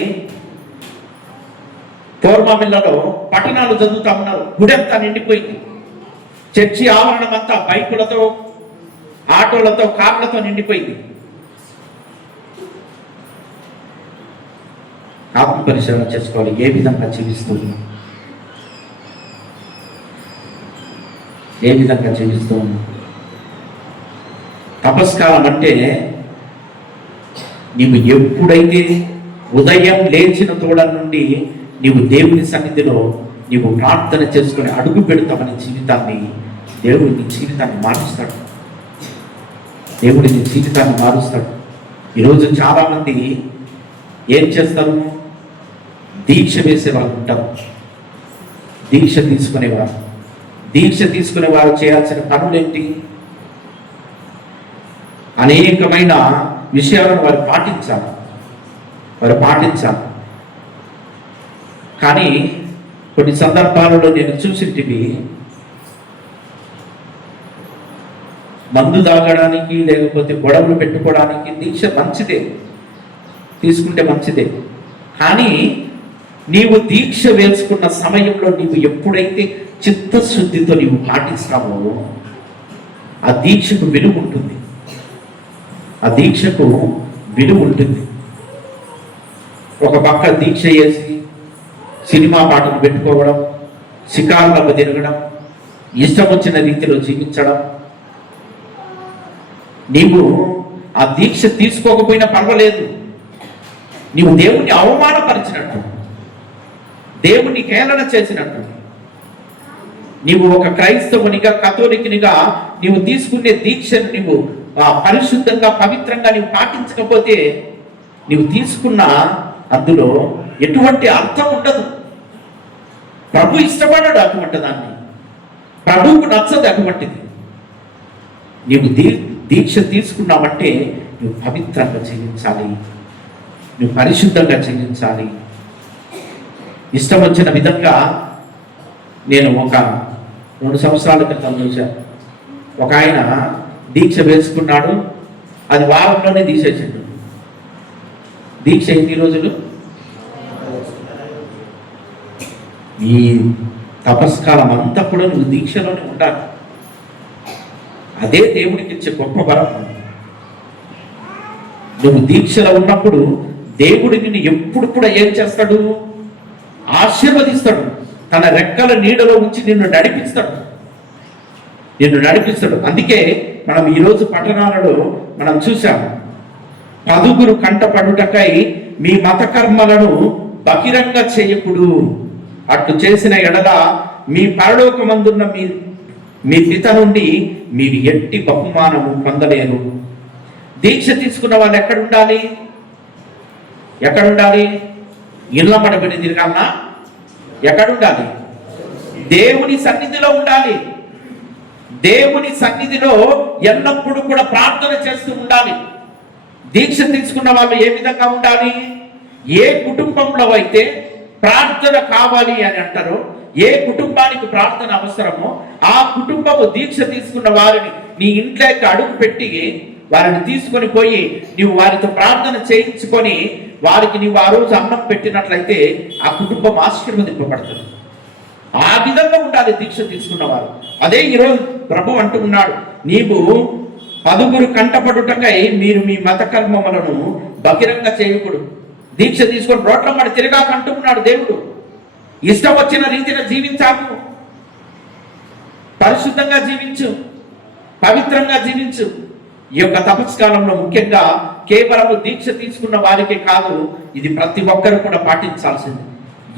పోర్మామిల్లలో పట్టణాలు చదువుతా ఉన్నారు. గుడంతా నిండిపోయింది. చర్చి ఆవరణం అంతా బైకులతో, ఆటోలతో, కార్లతో నిండిపోయింది. ఆత్మ పరిశీలన చేసుకోవాలి. ఏ విధంగా జీవిస్తూ ఉన్నాం? ఏ విధంగా జీవిస్తూ ఉన్నాం? తపస్కాలం అంటే నీవు ఎప్పుడైతే ఉదయం లేచిన తోడ నుండి నీవు దేవుని సన్నిధిలో నీవు ప్రార్థన చేసుకుని అడుగు పెడతామని జీవితాన్ని, దేవుడి నీ జీవితాన్ని మారుస్తాడు. దేవుడి నీ జీవితాన్ని మారుస్తాడు. ఈరోజు చాలామంది ఏం చేస్తారు? దీక్ష వేసే వాళ్ళు ఉంటారు, దీక్ష తీసుకునేవారు. దీక్ష తీసుకునే వారు చేయాల్సిన పనులేంటి? అనేకమైన విషయాలను వారు పాటించాలి. కానీ కొన్ని సందర్భాలలో నేను చూసింటివి, మందు తాగడానికి లేకపోతే గొడవలు పెట్టుకోవడానికి దీక్ష మంచిదే, తీసుకుంటే మంచిదే. కానీ నీవు దీక్ష వేసుకున్న సమయంలో నీవు ఎప్పుడైతే చిత్తశుద్ధితో నీవు పాటిస్తావో ఆ దీక్షకు విలువ ఉంటుంది. ఆ దీక్షకు విలువ ఉంటుంది. ఒక పక్క దీక్ష చేసి సినిమా పాటలు పెట్టుకోవడం, షికారులకు తిరగడం, ఇష్టం వచ్చిన రీతిలో జీవించడం, నీవు ఆ దీక్ష తీసుకోకపోయినా పర్వాలేదు, నీవు దేవుణ్ణి అవమానపరిచినట్టు, దేవుణ్ణి హేళన చేసినట్టు. నీవు ఒక క్రైస్తవునిగా, కథోలికునిగా నీవు తీసుకునే దీక్షను నీవు పరిశుద్ధంగా, పవిత్రంగా నీవు పాటించకపోతే నీవు తీసుకున్న అందులో ఎటువంటి అర్థం ఉండదు. ప్రభు ఇష్టపడాడు అటువంటి దాన్ని, ప్రభువుకు నచ్చదు అటువంటిది. నీవు దీక్ష తీసుకున్నావంటే నువ్వు పవిత్రంగా జీవించాలి, నువ్వు పరిశుద్ధంగా జీవించాలి. ఇష్టం వచ్చిన విధంగా నేను ఒక 2 సంవత్సరాల క్రితం చూశాను. ఒక ఆయన దీక్ష వేసుకున్నాడు, అది వారంలోనే తీసేసాడు. దీక్ష ఎన్ని రోజులు? ఈ తపస్కాలం అంతా కూడా నువ్వు దీక్షలోనే ఉండాలి. అదే దేవుడికి ఇచ్చే గొప్ప వరం. నువ్వు దీక్షలో ఉన్నప్పుడు దేవుడు నిన్ను ఎప్పుడు కూడా ఏం చేస్తాడు? ఆశీర్వదిస్తాడు. తన రెక్కల నీడలో ఉంచి నిన్ను నడిపిస్తాడు. అందుకే మనం ఈరోజు పట్టణాలలో మనం చూసాము, 10 కంటపడుటకై మీ మత కర్మలను బహిరంగ చేయకుడు, అట్లు చేసిన ఎడల మీ పరలోకమందున్న మీ పిత నుండి మీరు ఎట్టి బహుమానము పొందలేరు. దీక్ష తీసుకున్న వాళ్ళు ఎక్కడుండాలి? ఇళ్ళ మడబడి తిరగాలనా? ఎక్కడుండాలి? దేవుని సన్నిధిలో ఉండాలి. దేవుని సన్నిధిలో ఎల్లప్పుడూ కూడా ప్రార్థన చేస్తూ ఉండాలి. దీక్ష తీసుకున్న వాళ్ళు ఏ విధంగా ఉండాలి? ఏ కుటుంబంలో అయితే ప్రార్థన కావాలి అని అంటారో, ఏ కుటుంబానికి ప్రార్థన అవసరమో ఆ కుటుంబము దీక్ష తీసుకున్న వారిని నీ ఇంట్లోకి అడుగు పెట్టి వారిని తీసుకొని పోయి నీవు వారితో ప్రార్థన చేయించుకొని వారికి నీవు ఆ రోజు అన్నం పెట్టినట్లయితే ఆ కుటుంబం ఆశీర్వదింపబడుతుంది. ఆ విధంగా ఉండాలి దీక్ష తీసుకున్నవారు. అదే ఈరోజు ప్రభు అంటూ ఉన్నాడు, నీవు 10 కంటపడుటకై మీరు మీ మత కర్మములను బహిరంగ చేయకూడదు. దీక్ష తీసుకొని రోడ్ల మడి తిరగాకంటూ ఉన్నాడు దేవుడు. ఇష్టం వచ్చిన రీతిగా జీవించాకు, పరిశుద్ధంగా జీవించు, పవిత్రంగా జీవించు. ఈ యొక్క తపస్కాలంలో ముఖ్యంగా కేవలం దీక్ష తీసుకున్న వారికే కాదు, ఇది ప్రతి ఒక్కరు కూడా పాటించాల్సింది.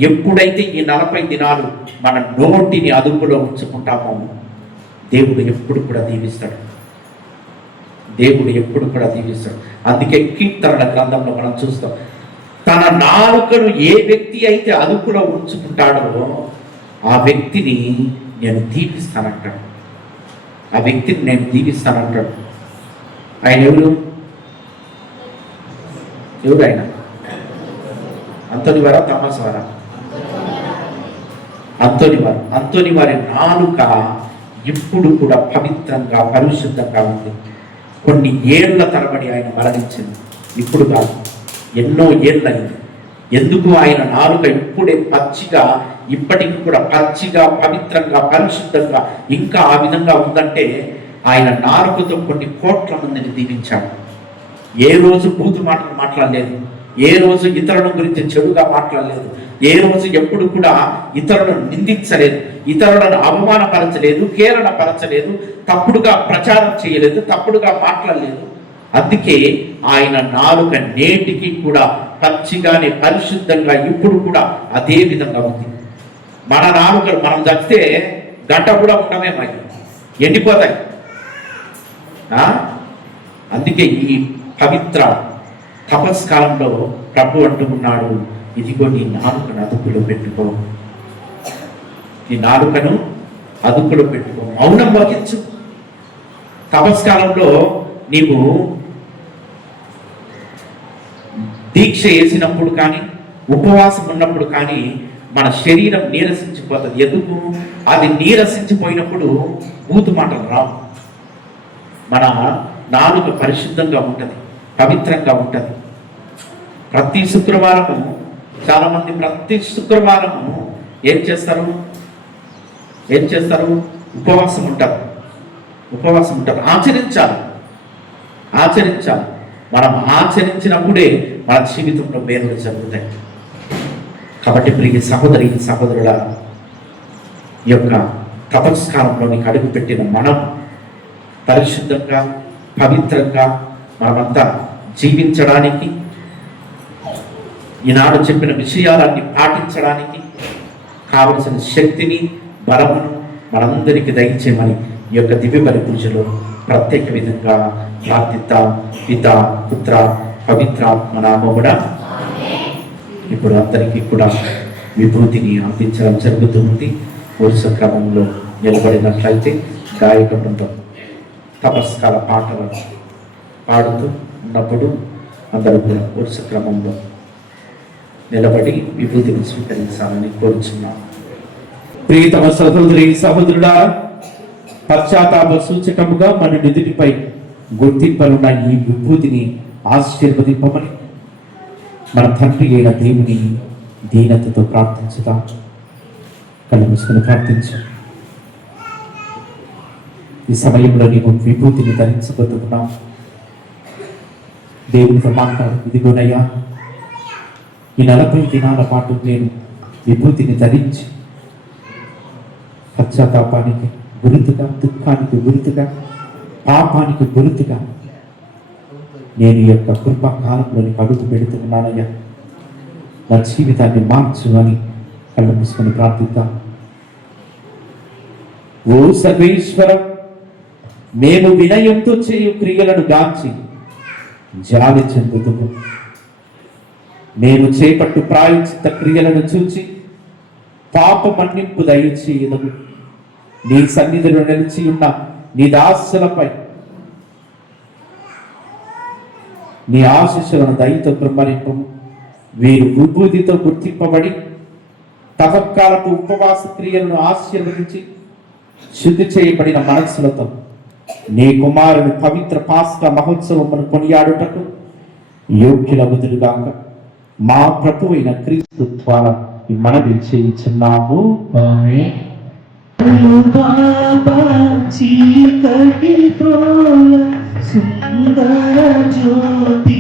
ఎప్పుడైతే ఈ 40 దినాలు మన నోటిని అదుపులో ఉంచుకుంటామో దేవుడు ఎప్పుడు కూడా దీవిస్తాడు. అందుకే కీర్తనల గ్రంథంలో మనం చూస్తాం, తన నాలుకను ఏ వ్యక్తి అయితే అదుపులో ఉంచుకుంటాడో ఆ వ్యక్తిని నేను దీవిస్తానంటాడు. ఆయన ఎవరు ఆయన? అంతోని వారా తమాస వారా? అంతోని వారి నాలుక ఇప్పుడు కూడా పవిత్రంగా, పరిశుద్ధంగా ఉంది. కొన్ని ఏళ్ల తరబడి ఆయన మరణించింది, ఇప్పుడు కాదు, ఎన్నో ఏళ్ళైంది. ఎందుకు? ఆయన నాలుక ఇప్పుడే ఇప్పటికి కూడా పచ్చిగా, పవిత్రంగా, పరిశుద్ధంగా ఇంకా ఆ విధంగా ఉందంటే ఆయన నాలుకతో కొన్ని కోట్ల మందిని దీవించాడు. ఏ రోజు బూతు మాటలు మాట్లాడలేదు, ఏ రోజు ఇతరుల గురించి చెడుగా మాట్లాడలేదు, ఏ రోజు ఎప్పుడు కూడా ఇతరులను నిందించలేదు, ఇతరులను అవమానపరచలేదు, కేరళపరచలేదు, తప్పుడుగా ప్రచారం చేయలేదు, తప్పుడుగా మాట్లాడలేదు. అందుకే ఆయన నాలుక నేటికి కూడా పచ్చిగానే, పరిశుద్ధంగా ఇప్పుడు కూడా అదే విధంగా ఉంది. మన నాలుకలు మనం చచ్చితే గంట కూడా ఉండమే, మరి ఎండిపోతాయి. అందుకే ఈ పవిత్ర తపస్కాలంలో ప్రభు అంటూ ఉన్నాడు, ఇదిగో నీ నాలుకను అదుపులో పెట్టుకో, మౌనం వహించు. తపస్కాలంలో నీవు దీక్ష వేసినప్పుడు కానీ, ఉపవాసం ఉన్నప్పుడు కానీ మన శరీరం నీరసించిపోతుంది. ఎందుకు? అది నీరసించిపోయినప్పుడు బూతు మాటలు రావు. మన నాలుక పరిశుద్ధంగా ఉంటుంది, పవిత్రంగా ఉంటుంది. ప్రతి శుక్రవారము చాలామంది ఏం చేస్తారు? ఉపవాసం ఉంటారు. ఉపవాసం ఉంటారు. ఆచరించాలి. మనం ఆచరించినప్పుడే మన జీవితంలో మేలులు జరుగుతాయి. కాబట్టి ప్రియ సహోదరుల ఈ యొక్క తపస్కారంలోనికి అడుగుపెట్టిన మనం పరిశుద్ధంగా పవిత్రంగా మనమంతా జీవించడానికి, ఈనాడు చెప్పిన విషయాలన్నీ పాటించడానికి కావలసిన శక్తిని బలమును మనందరికీ దయచేయమని ఈ యొక్క దివ్య బలి పూజలో ప్రత్యేక విధంగా ప్రార్థిద్దాం. పిత పుత్ర పవిత్రాత్మ నామమున. ఇప్పుడు అందరికీ కూడా విభూతిని అందించడం జరుగుతుంది. వరుస క్రమంలో నిలబడినట్లయితే గాయక బృందం తపస్కార పాటలు పాడుతూ ఉన్నప్పుడు అందరూ కూడా వరుస క్రమంలో నిలబడి విభూతిని స్వీకరించాలని కోరుచున్నాం. ప్రియతమ సహోదరుడా, పశ్చాత్తాప సూచకముగా మన నిధులపై గుర్తింపనున్న ఈ విభూతిని ఆశీర్వదింపమని మన తండ్రి అయిన దేవుని దీనతతో ప్రార్థించుదాం. కళ్ళు మూసుకొని ప్రార్థించు. ఈ సమయంలో నీవు విభూతిని ధరించబోతున్నావు. దేవునితో మాట్లాడు. ఇదిగోనయ్యా, ఈ 40 దినాల పాటు నేను విభూతిని ధరించి పశ్చాత్తాపానికి గుర్తుగా, దుఃఖానికి గుర్తుగా, పాపానికి గుర్తుగా నేను ఈ యొక్క కృపాకాలంలోని అడుగు పెడుతున్నానయ్యా. నా జీవితాన్ని మార్చు అని కళ్ళు మూసుకొని ప్రార్థిద్దాం. ఓ సర్వేశ్వరం, మేము వినయంతో చేయు క్రియలను గాంచి జాలి చెందుతుము. మేము చేపట్టు ప్రాయశ్చిత్త క్రియలను చూచి పాప మన్నింపు దయచేయదము. నీ సన్నిధిలో నిలిచి ఉన్న నీ దాసులపై నీ ఆశీస్సులను దయతో కృమ్మరింపము. వీరు విభూతితో గుర్తింపబడి తపకాలపు ఉపవాస క్రియలను ఆశీర్వదించి శుద్ధి చేయబడిన మనస్సులతో నీ కుమారుని పవిత్ర పాస్కా మహోత్సవమును కొనియాడుటకు యోగ్యులగుదురుగాక. మా ప్రభు అయిన క్రీస్తు ద్వారా ఈ మనవి చేయించున్నాము. సుందర జ్యోతి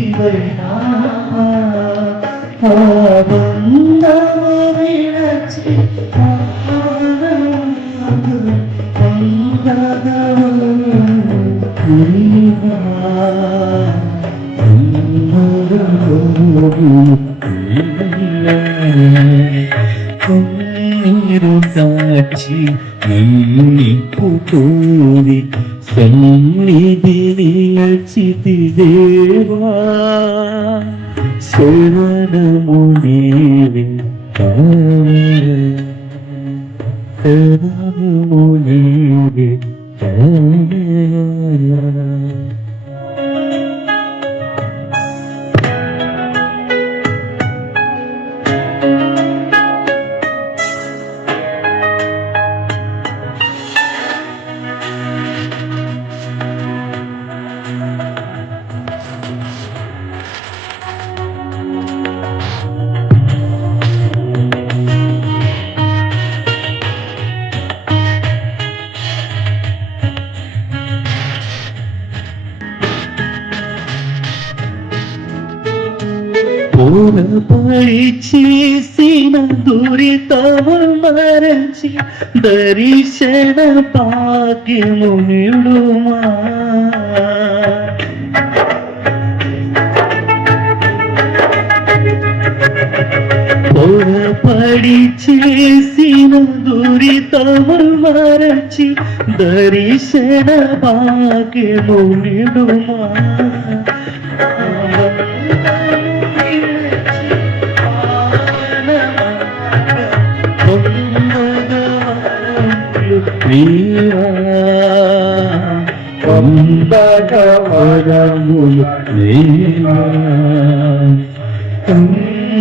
సాక్షి పుటూరి సన్నిధి నిలచితి దేవా శరణము నీవే శరణము నీవే. పడి చేసిన దురితము మరచి దర్శన భాగ్యము నిడుమా. పొరపడి చేసిన దురితము మరచి దర్శన భాగ్యము నిడుమా.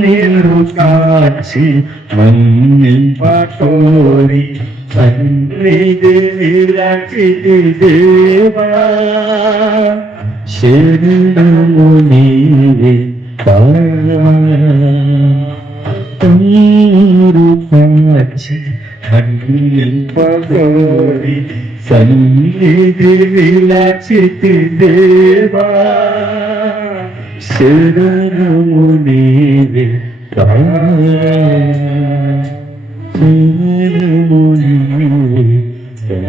నీరు కాచి మన్నింపకోరి సన్నిధి నిలచితి దేవా శరణము నీవే. నీరు కాచి మన్నింపకోరి సన్నిధి విలచితి దేవా శరణము నీవే శరణము నీవే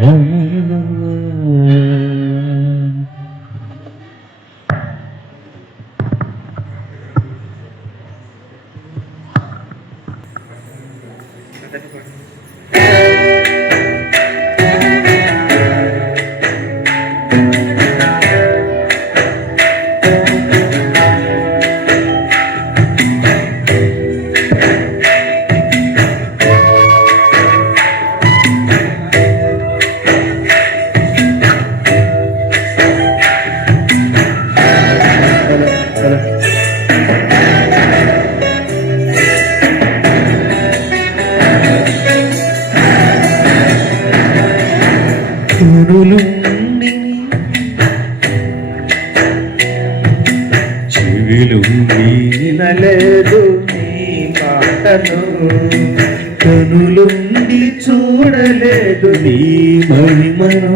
కనులుండి చెవిలుండి వినలేదు నీ మాటను కనులుండి చూడలేదు నీ మహిమను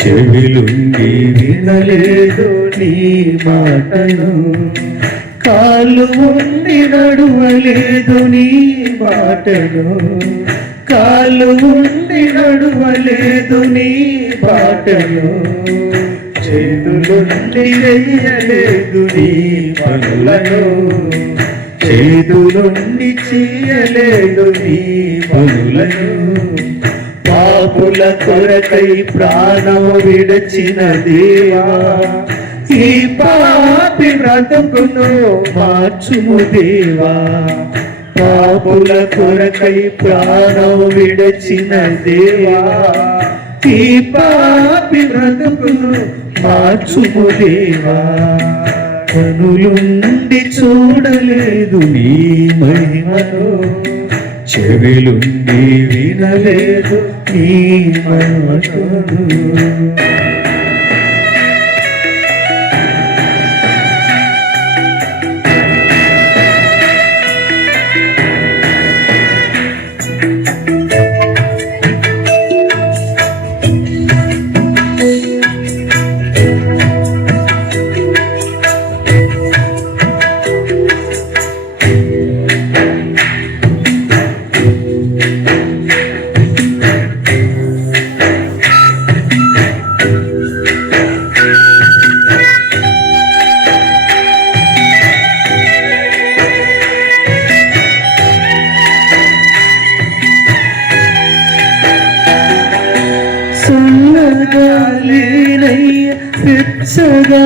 చెవిలుండి వినలేదు నీ మాటను కాళ్ళు ఉండి నడువలేదు నీ బాటను కాళ్ళు ఉండి నడువలేదు నీ బాటను చేతులుండి చెయ్యలేదు నీ పనులను చేతులుండి చేయలేదు నీ పనులను పాపుల కొరకై ప్రాణం విడచిన దేవా ఈ పాపి బ్రతుకును మార్చుము దేవా పాపుల కొరకై ప్రాణం విడచిన దేవా ఈ పాపి బ్రతుకును మార్చుము దేవా కనులుండి చూడలేదు నీ మహిమను చెవిలుండి వినలేదు నీ మాటను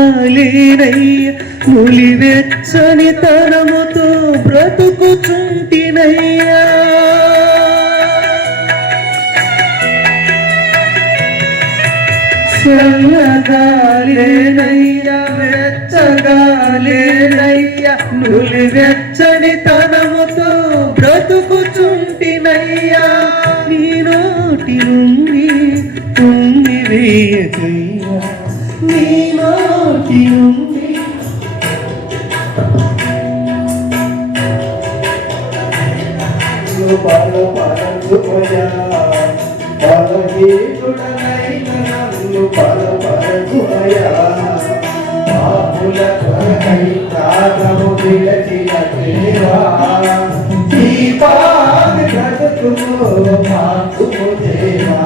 వెచ్చగాలేనయ్య నులి వెచ్చని తరముతో బ్రతుకుచుంటినయ్యా చల్లగాలేనయ్య వెచ్చగాలేనయ్య నులి వెచ్చని తనముతో బ్రతుకుచుంటినయ్యా నీ నోటి నుండి తుమ్మి వేయకయ్యా నీ నోటి నుండి పరపరచుకోయా పరహీతుడనైన నన్ను పరపరచుకోయా పాపుల కొరకై ప్రాణము విడచిన దేవా ఈ పాపి బ్రతుకును మార్చుము దేవా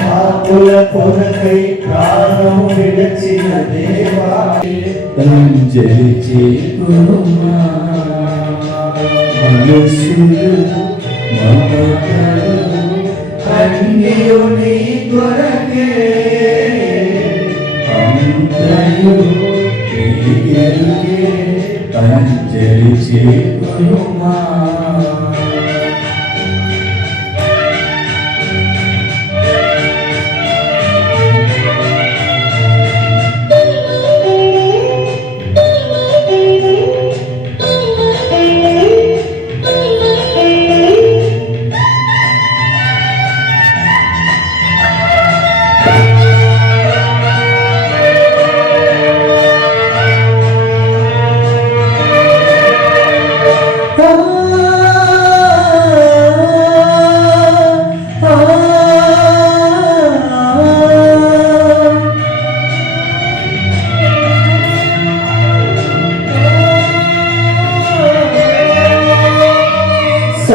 పాపుల కొరకై ప్రాణము విడచిన దేవా అంజలి చేకుమా మనసులు మమతలు అన్నియు నీ కొరకే అంతయు నీకెరుకే అంజలి చేకుమా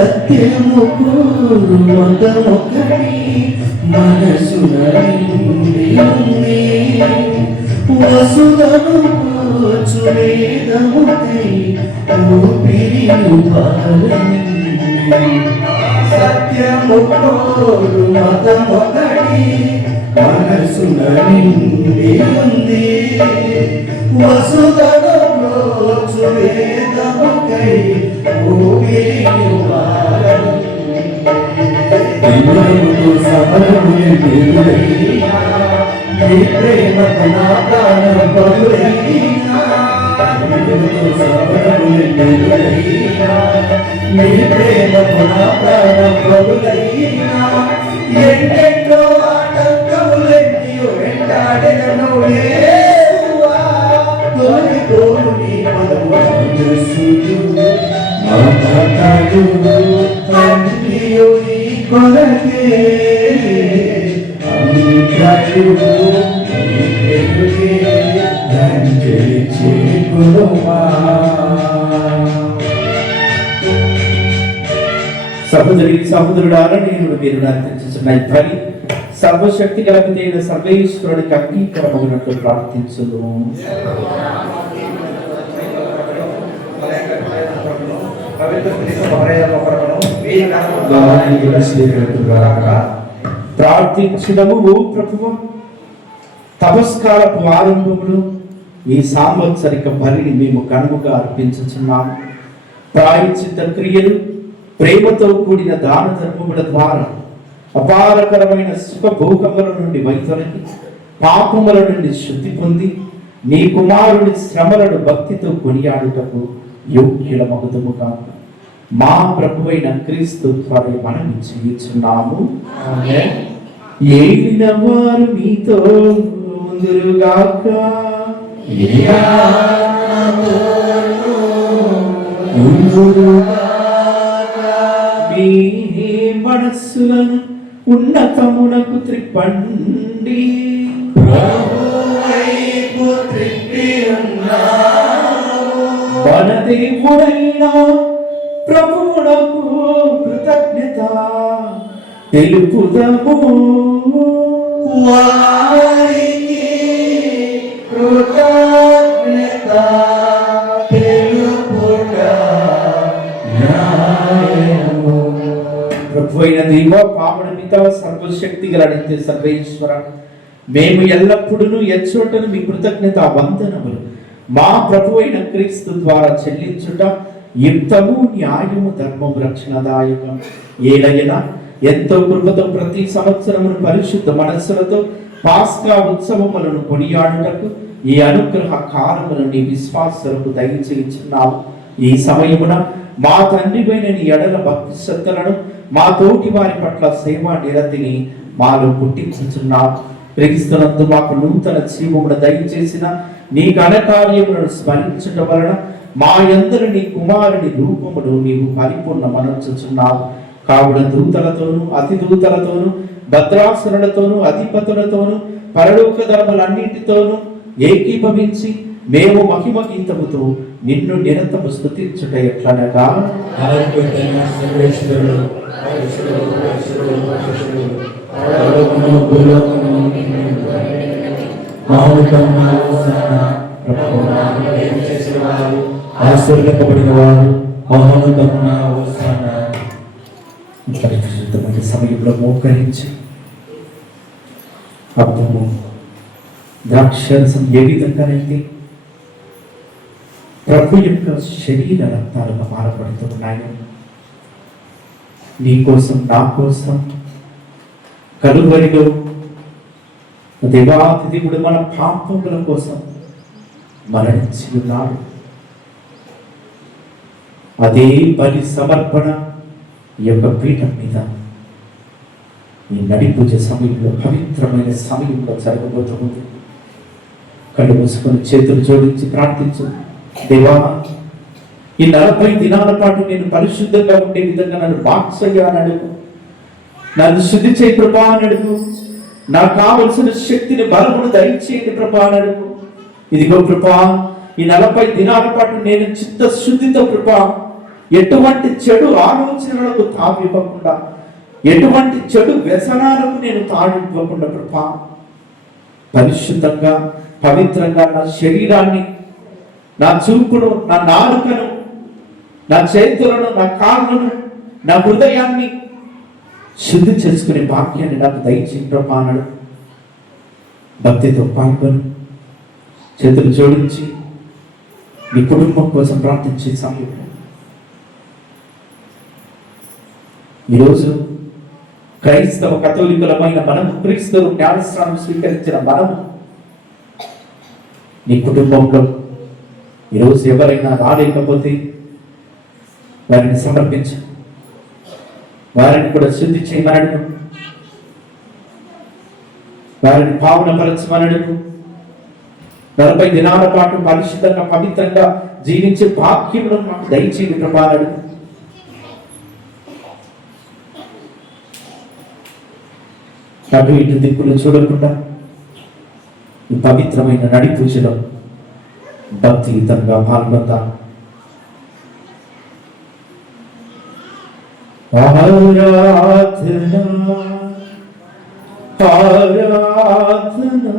సత్యము కోరు మతమొకటి మనసున నిండి ఉంది. వసుధను పోచు వేదముకై ఊపిరిను పారనిండి. సత్యము కోరు మతమొకటి మనసున నిండి ఉంది. వసుధను పోచు వేదముకై ఊపిరిను పారనిండి. దేవునితో సమరములు దేవుడైనా, నీ ప్రేమకు నా ప్రాణం బలుడైనా. దేవునితో సమరములు దేవుడైనా, నీ ప్రేమకు నా ప్రాణం బలుడైనా. ఎన్నెన్నో ఆటంకములెన్నో వెంటాడెనను యేసువా. తొలగిపోను నీ పదము యేసుడు. మాతాడు తండ్రియు నీ కొరకే అంతయుడు నీ ప్రేమకే దండలి చేకునుమా. సహోదరి సహోదరుడారా, నేను మీరు అర్పించుచున్న ఈ బలి సర్వశక్తి గలపైన సర్వేశ్వరుడికి అంగీకారమగినట్లు ప్రార్థించును. ప్రార్థించడము ఓ ప్రభువు, తపస్కారపు ఆరంభములు ఈ సాంవత్సరిక బలిని మేము కనుమగా అర్పించుచున్నాము. ప్రాయశ్చిత్త క్రియలు, ప్రేమతో కూడిన దాన ధర్మముల ద్వారా అపారకరమైన సుఖ భోగముల నుండి వైదొలగి పాపముల నుండి శుద్ధి పొంది నీ కుమారుని శ్రమలను భక్తితో కొనియాడుటకు యోగ్యులమగుదుము కాక మా ప్రభువైన క్రీస్తు ద్వారా మనం చేయుచున్నాము. ఏలిన వారు మీతో ముందురుగాక. మీ మనస్సులను ఉన్నతమునకు త్రిప్పండి. మన దేవుడైన ప్రభువునకు కృతజ్ఞత తెలుపుదము. వారికి కృతజ్ఞత తెలుపుట న్యాయము. ప్రభువైన దేవ, పావన పిత, సర్వశక్తి గల నిత్య సర్వేశ్వర, మేము ఎల్లప్పుడూ ఎచ్చోటను మీ కృతజ్ఞత వందనములు మా ప్రభువైన క్రీస్తు ద్వారా చెల్లించుట యుక్తము, న్యాయము, ధర్మము, రక్షణదాయకం. ఏలైనా ఎంతో కృపతో ప్రతి సంవత్సరమును పరిశుద్ధ మనస్సులతో పాస్కా ఉత్సవములను కొనియాడుటకు ఈ అనుగ్రహ కాలమును నీ విశ్వాసులకు దయచేయుచున్నావు. ఈ సమయమున మా తండ్రిపైన నీ ఎడల భక్తి శ్రద్ధలను, మా తోటి వారి పట్ల సేవా నిరతిని మాలో పుట్టించుచున్నావు. క్రీస్తునందు మాకు నూతన జీవమును దయచేసిన నీ ఘనకార్యములను స్మరించడం వలన మా యందరు నీ కుమారుని రూపమును నీవు పరిపూర్ణమనర్చుచున్నావు. కావున దూతలతోనూ అతి దూతలతోనూ భద్రాసురులతోనూ అధిపతులతోనూ పరలోక ధర్మలన్నింటితోనూ ఏకీభవించి మేము మహిమ గీతముతో నిన్ను నిరంతరము స్తుతించుట ఎట్లనగా, ఆశీర్వదింపబడిన వారు మహోన్నతమున హోసన్నా. పరిశుద్ధమైన సమయంలో మోకరించి అర్థము ద్రాక్షరసం ఏ విధంగానైతే ప్రభు యొక్క శరీర రక్తాలుగా మారబడుతున్నాయి, నీ కోసం నా కోసం కలువరిలో దేవాతి దేవుడు మన పాపముల కోసం మరణించి ఉన్నాడు. అదే బలి సమర్పణ ఈ యొక్క పీఠం మీద ఈ నడి పూజ సమయంలో పవిత్రమైన సమయంలో జరగబోతుంది. కళ్ళు మూసుకొని చేతులు జోడించి ప్రార్థించు. దేవా, ఈ 40 దినాల పాటు నేను పరిశుద్ధంగా ఉండే విధంగా నన్ను బాక్సయ్యా అని అడుగు. నన్ను శుద్ధి చేయి ప్రభా అని అడుగు. నాకు కావలసిన శక్తిని, బలమును దయచేయండి ప్రభా అని అడుగు. ఇదిగో ప్రభా, ఈ 40 దినాల పాటు నేను చిత్తశుద్ధితో ప్రభా ఎటువంటి చెడు ఆలోచనలకు తావివ్వకుండా, ఎటువంటి చెడు వ్యసనాలకు నేను తావివ్వకుండా ప్రభా పరిశుద్ధంగా పవిత్రంగా నా శరీరాన్ని, నా చూపును, నా నాలుకను, నా చేతులను, నా కాళ్ళను, నా హృదయాన్ని శుద్ధి చేసుకునే భాగ్యాన్ని నాకు దయచేయండి ప్రభా అన్నాడు. భక్తితో పాల్గొని చేతులు జోడించి మీ కుటుంబం కోసం ప్రార్థించే సమయంలో ఈరోజు క్రైస్తవ కథోలికులమైన మనము, క్రీస్తు జ్ఞానస్నానం స్వీకరించిన మనము నీ కుటుంబంలో ఈరోజు ఎవరైనా రాలేకపోతే వారిని సమర్పించు, వారిని కూడా శుద్ధి చేయమనడు, వారిని పావనపరచమనడు. 40 దినాల పాటు పరిశుద్ధంగా పవిత్రంగా జీవించే భాగ్యమును మాకు దయచేయండి ప్రభావాడు. అటు ఇటు దిక్కులు చూడకుండా ఈ పవిత్రమైన నడి పూజలో భక్తియుతంగా పాల్గొందాం. ఆరాధనా ఆరాధనా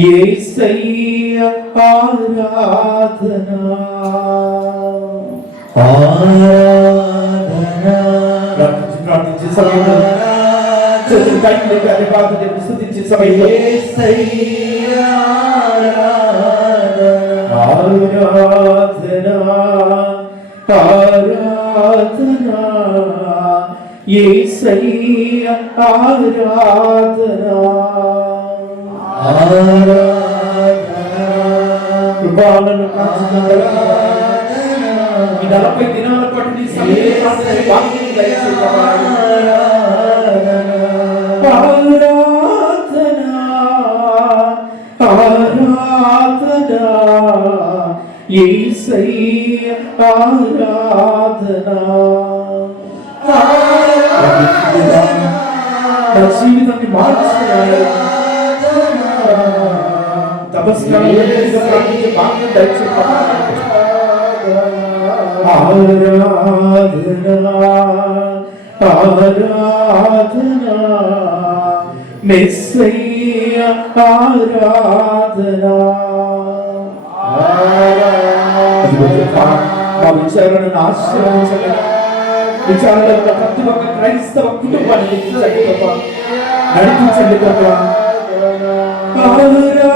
యేసయ్య ఆరాధనా ఆరాధనా ప్రార్థించే సమయంలో చేతులు పైకి లేపి అధికారులు చెప్పి స్తుతించే సమయంలో యేసయ్య ఆరాధనా ఆరాధనా ఆరాధనా యేసయ్య ఆరాధనా కృపాలను కాచుకుంటారా. ఈ 40 దినాల పాటు నీ సన్నిధిలో ప్రార్థించే భాగ్యాన్ని దయచేయి ప్రభావాడు. ఆరాధనా ఆరాధనా యేసయ్య ఆరాధనా. నా జీవితాన్ని మార్చుకున్నాడు. తపస్కారంగా ప్రార్థించే భాగ్యం దయచేయి ప్రభావాడు. ఆరాధనా ఆరాధనా మెస్సయ్య ఆరాధనా. మా విచారణను ఆశీర్వదించండి. విచారణలో ప్రతి ఒక్క క్రైస్తవ కుటుంబాన్ని నడిపించండి ప్రభా. ఆరాధనా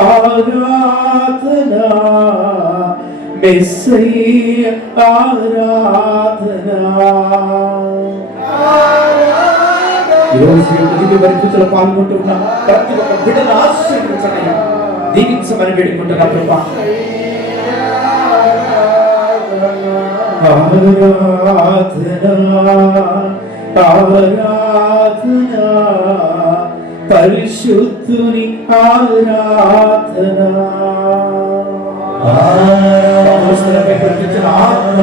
ఆరాధనా మెస్సయ్య ఆరాధనా. ఈరోజు ప్రతి పరిస్థితుల్లో పాల్గొంటున్న ప్రతి ఒక్క బిడ్డను ఆశీర్వదించండి, దీవించమని వేడుకుంటున్నా ప్రభా. ఆరాధనా ఆరాధనా పరిశుద్ధుని ఆరాధనా. అపోస్తలులపై కురిపించిన ఆత్మ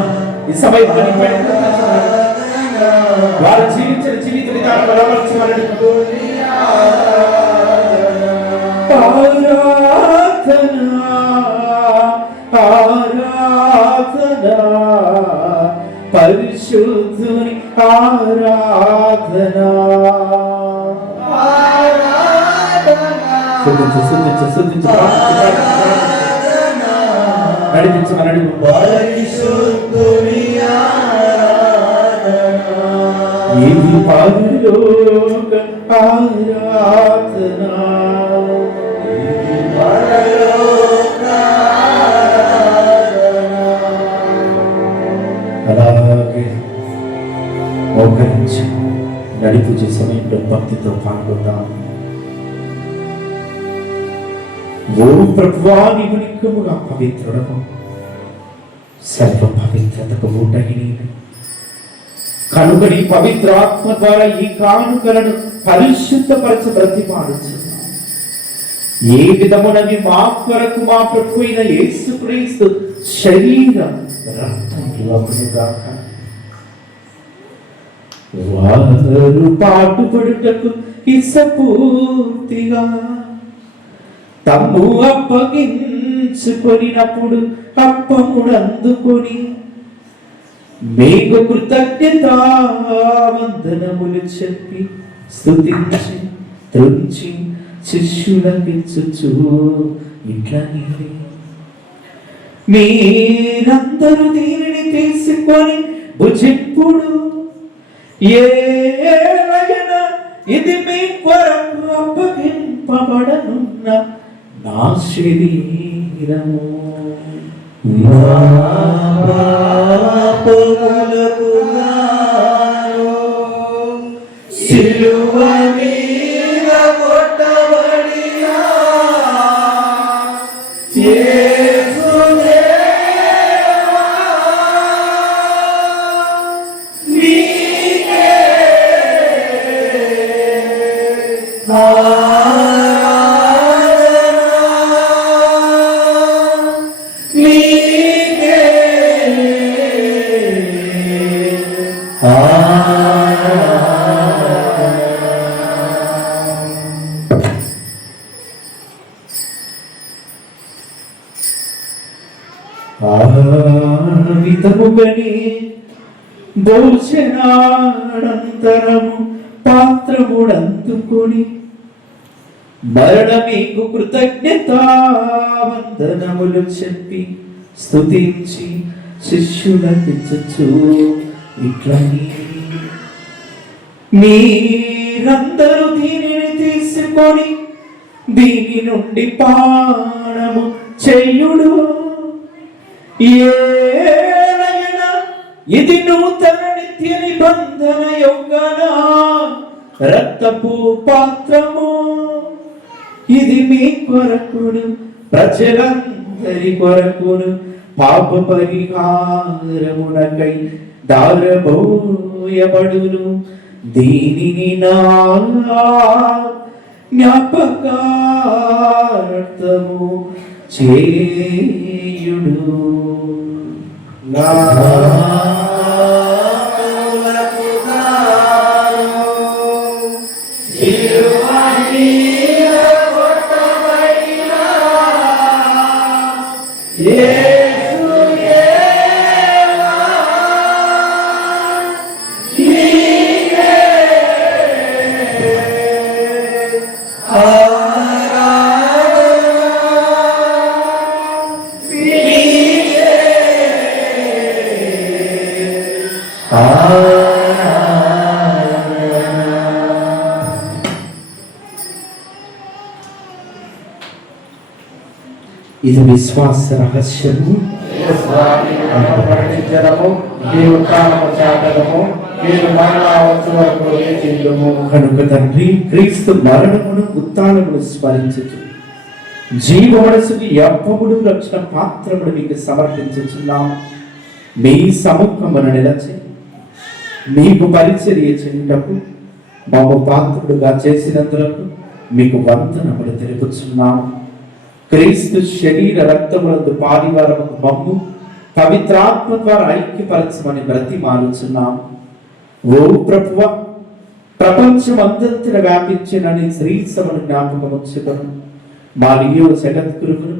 ఈ సమయంలో నీపై కురిపించున్నాడు. వారు జీవించిన జీవిత విధానం బలపరచమని ఆరాధనా ఆరాధనా పరిశుద్ధుని ఆరాధనా. శుద్ధించు శుద్ధించు శుద్ధించు నడిపించమని పరిశుద్ధుని ఆరాధనా. ఇది పరలోక ఆరాధనా. అలాగే మోకరించి నడిపించే సమయంలో భక్తితో పాల్గొందాం. ఓ ప్రభువా, నీవు నిత్యముగా పవిత్రుడవు, సర్వ పవిత్రతకు ఊటగి నీవు కనుక నీ పవిత్ర ఆత్మ ద్వారా ఈ కానుకలను పరిశుద్ధపరచ బ్రతిమాడుచున్నావు. ఏ విధమునవి మా కొరకు మా ప్రభు అయిన యేసుక్రీస్తు శరీరం రక్తం ఇవ్వకునుగాక. వారు పాటుపడుటకు ఇసపూర్తిగా తమ్ము అప్పగించుకొని ఎంచుకొనినప్పుడు అప్పముడు అందుకొని మీకు కృతజ్ఞతావందనములు చెప్పి స్తుతించి త్రుంచి శిష్యులకిచ్చుచు ఇట్లా మీరందరూ దీనిని తీసుకొని భుజిప్పుడు ఏలయన ఇది మీ కొరకు అప్పగింపబడనున్న నా శరీరము. పాపములకు గాను సిలువ మీద కొట్టబడిన యేసుదేవా, నీకే విధముగని భోజనానంతరము పాత్రముడందుకొని మరణ మీకు కృతజ్ఞతావందనములు చెప్పి స్తుతించి శిష్యులకిచ్చుచు ఇట్లా మీరందరూ దీనిని తీసుకొని దీని నుండి పానము చెయ్యుడు. ఏలయన ఇది నూతన నిత్య నిబంధన యొక్కన రక్తపు పాత్రము. ఇది మీ కొరకును ప్రజలందరి కొరకును పాప పరిహారమునకై దారబోయబడును. దీనిని నా జ్ఞాపకార్థము చేయుడు. పాపములకు గాను సిలువ మీద కొట్టబడిన యేసుదేవా, నీకే ఇది విశ్వాస రహస్యము. కనుక తండ్రి క్రీస్తు మరణమును ఉత్థానమును స్మరించుచు జీవమనసుకి అప్పముడు రక్షణ పాత్రమును మీకు సమర్పించుచున్నాము. మీ సముఖమున నిలచి మీకు పరిచర్య చేయుటకు మమ్మ పాత్రుడుగా చేసినందులకు మీకు వందనములు తెలుపుచున్నాము. క్రీస్తు శరీర రక్తములందు పాలివారముకు మమ్ము పవిత్రాత్మ ద్వారా ఐక్యపరచమని బ్రతిమాలుచున్నాము. ఓ ప్రభువ, ప్రపంచమంతటిన వ్యాపించిన నీ శ్రీసమును జ్ఞాపకం ఉంచుకొని మా లియో జగద్గురువులు,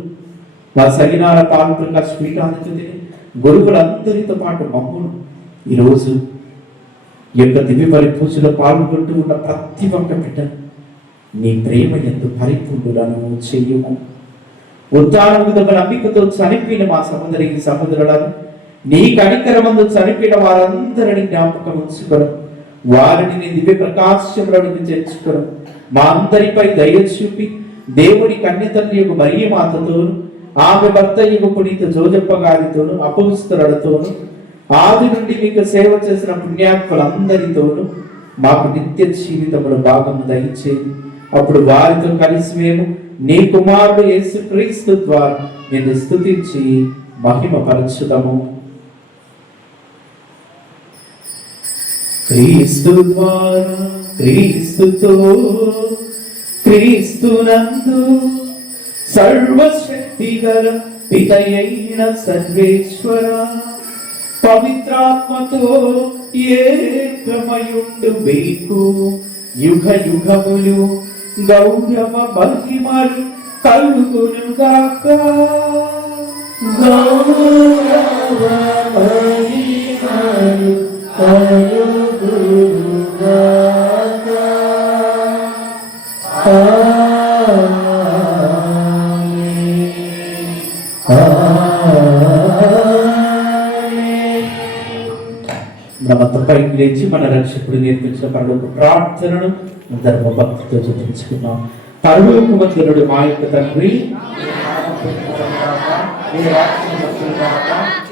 మా సగినాల పాల్ప్రకాశ్ పీఠాధిపతిని, గురువులందరితో పాటు మమ్మును ఈరోజు ఈ యొక్క దివ్యబలి పూజలో పాల్గొంటూ ఉన్న ప్రతి ఒక్క బిడ్డ నీ ప్రేమ ఎందు పరిపూర్ణులను చెయ్యము. ఉద్దానము నమ్మికతో చనిపోయిన మా సహోదరి సహోదరులను నీ కనికరమందు చనిపోయిన వారందరిని జ్ఞాపకం ఉంచుకోను. వారిని నీ దివ్య ప్రకాశములను చేర్చుకోను. మా అందరిపై దయ చూపి దేవుని కన్యతల్లి యొక్క మరియ మాతతోను, ఆమె భర్త యొక్క పునీత జోజప్ప గారితోను, అపవిత్రులతోను, ఆది నుండి మీకు సేవ చేసిన పుణ్యాత్ములందరితోనూ మాకు నిత్య జీవితముల భాగము దయచేయి. అప్పుడు వారితో కలిసి మేము నీ కుమారుడు యేసుక్రీస్తు ద్వారా నిన్ను స్తుతించి మహిమపరచుదము. క్రీస్తు ద్వారా, క్రీస్తుతో, క్రీస్తునందు సర్వశక్తి గల పితయైన సర్వేశ్వర పవిత్రాత్మతో ఏకమయుండు మీకు యుగ యుగములు గౌరవ మహిమలు కలుగునుగాక. గౌరవ మహిమలు కలుగునుగాక. మనమంతా పైకి లేచి మన రక్షకుడు నేర్పించిన పరలోక ప్రార్థనను ధర్మ భక్తితో చూపించుకున్నాం. పరలోక మందునుడు మా యొక్క తండ్రి, మీ రాజ్యం వచ్చుగాక.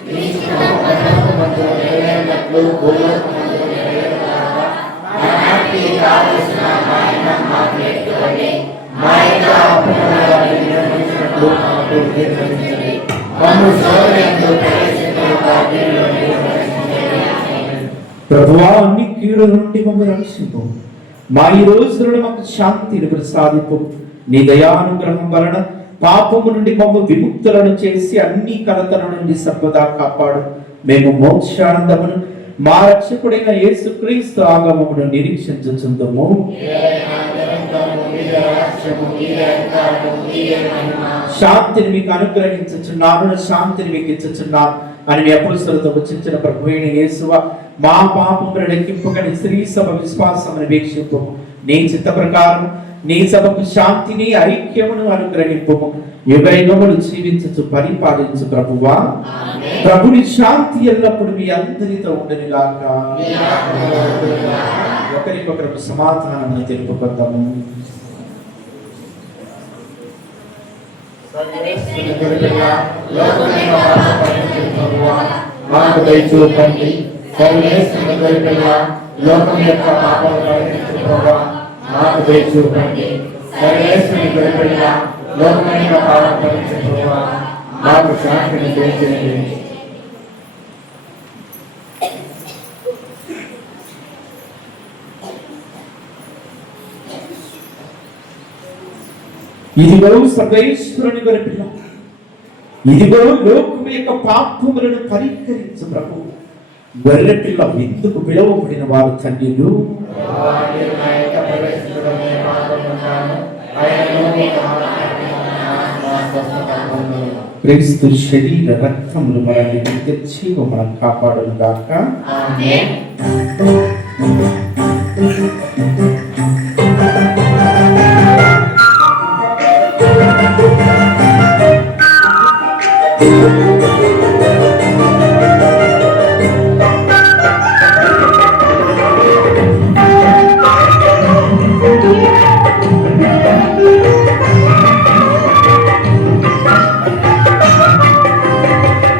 మీ చిత్తము పరలోకమందు నెరవేరినట్లు భూలోకమందు నెరవేరుగాక. నానాటికి కావలసిన ఆహారం మాకు నేర్చుకోండి. మా యొక్క అపరాధాలను నిర్మించినట్లు మాకు నిర్మించండి. మమ్ము శోధనయందు ప్రవేశింపకుండా కీడులో నుండి రక్షించండి. ప్రభువా, అన్ని కీడుల నుండి మమ్మల్ని రక్షింపు. మా ఈ రోజులను మాకు శాంతిని ప్రసాదింపు. నీ దయానుగ్రహం వలన పాపము నుండి మమ్మ విముక్తులను చేసి అన్ని కలతల నుండి సర్వదా కాపాడు. మేము మోక్షానందమును మా రక్షకుడైన యేసుక్రీస్తు ఆగమమును నిరీక్షించుచుందుము. శాంతిని మీకు అనుగ్రహించుచున్నాను, శాంతిని మీకు ఇచ్చుచున్నాను అని మీ అపోస్తలులతో వచించిన ప్రభువైన యేసువ, మా పాపములను లెక్కింపకని స్త్రీ సభ విశ్వాసమును వీక్షింపు. నీ చిత్త ప్రకారం నీ సభకు శాంతిని ఐక్యమును అనుగ్రహింపు. యుగయుగములు జీవించు పరిపాలించు ప్రభువా. ప్రభుని శాంతి ఎల్లప్పుడు మీ అందరితో ఉండనిగాక. ఒకరికొకరు సమాధానం తెలుపుకొద్దాము. మాకు దయచూపండి. సర్వేశ్వరుని దయగల లోకం యొక్క పాపములను పరిహరించుకోగా మాకు దయచూపండి. సర్వేశ్వరుని దయగల లోకం యొక్క పాపములను పరిహరించుకోగా మాకు శాంతిని దయచేయండి. ఇదిగో సర్వేశ్వరుని గొర్రెపిల్ల, ఇదిగో లోకము యొక్క పాపములను పరిహరించు ప్రభు. గొర్రెపిల్ల విందుకు పిలువబడిన వారు ధన్యులు. క్రీస్తు శరీర రక్తములు మనల్ని తెచ్చి మనం కాపాడును గాక.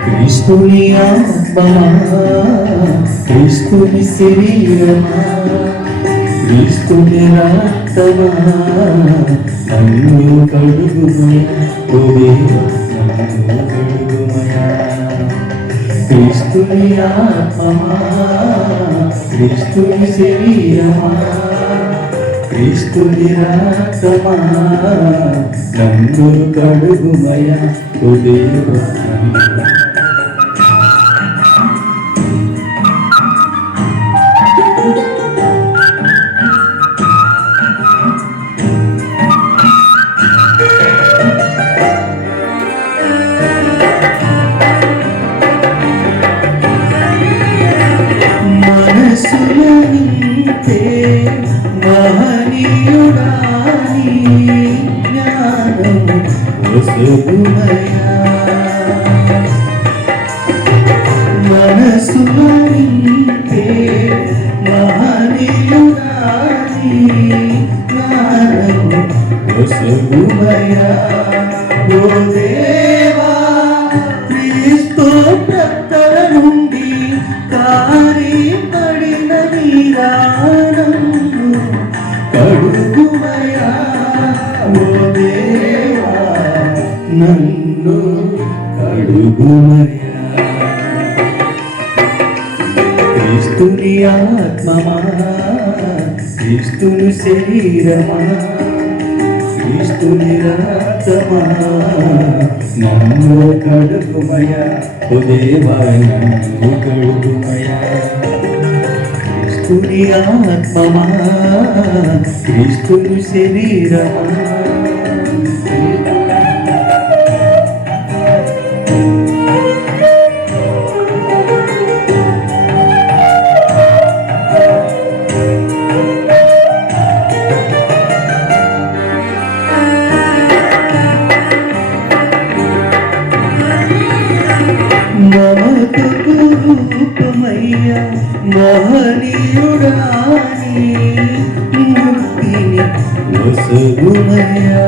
క్రీస్తుని ఆత్మా, క్రీస్తుని శరీరమా, క్రీస్తుని రక్తమా, నన్ను కడుగుమయా, ఓ దేవా నన్ను కడుగుమయా. క్రీస్తుని ఆత్మా, క్రీస్తుని శరీరమా, క్రీస్తుని రక్తమా, నన్ను కడుగుమయా, ఓ దేవా నన్ను. మనసులనింతే మహనీయుడాని జ్ఞానము వసుగుమయా. మనసులనింతే మహనీయుడాని జ్ఞానము వసుగుమయా. ఓ దేవా, క్రీస్తు ప్రక్కల నుండి కారి పడిన నీరానము కడుగుమయా. ఓ దేవా నన్ను కడుగుమయా. క్రీస్తుని ఆత్మమా, క్రీస్తుని శరీరమా, క్రీస్తుని రక్తమా, నన్ను కడుగుమయా, ఓ దేవా నన్ను కడుగుమయా. క్రీస్తుని ఆత్మమా, క్రీస్తుని శరీరమా, రూపమయ్యా మహనీయుడాని మూర్తిని వసగుమయ్యా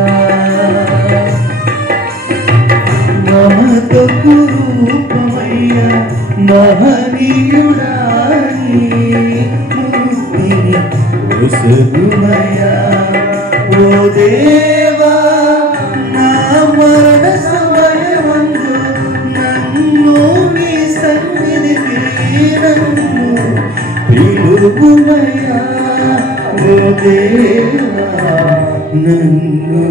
మమతకు రూపమయ్యా మహనీయుడాని మూర్తిని వసగుమయ్యా ఓ దేవా నా మరణ సమయమందు నన్ను నీ సన్నిధికి నన్ను పిలుపుమయ్యా ఓ దేవా నన్ను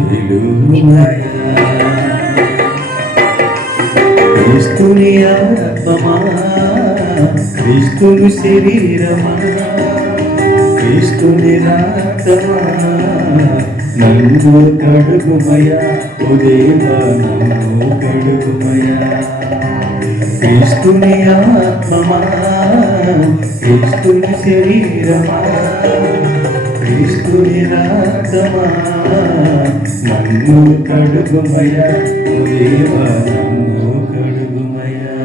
పిలుపుమయ్యా క్రీస్తుని ఆత్మమా క్రీస్తుని శరీరమా క్రీస్తుని రక్తమా నన్ను కడుగుమయ్యా ఓ దేవా నన్ను కడుగుమయ్యా క్రీస్తుని ఆత్మమా క్రీస్తుని శరీరమా క్రీస్తుని రక్తమా నన్ను కడుగుమయ్యా ఓ దేవా నన్ను కడుగుమయ్యా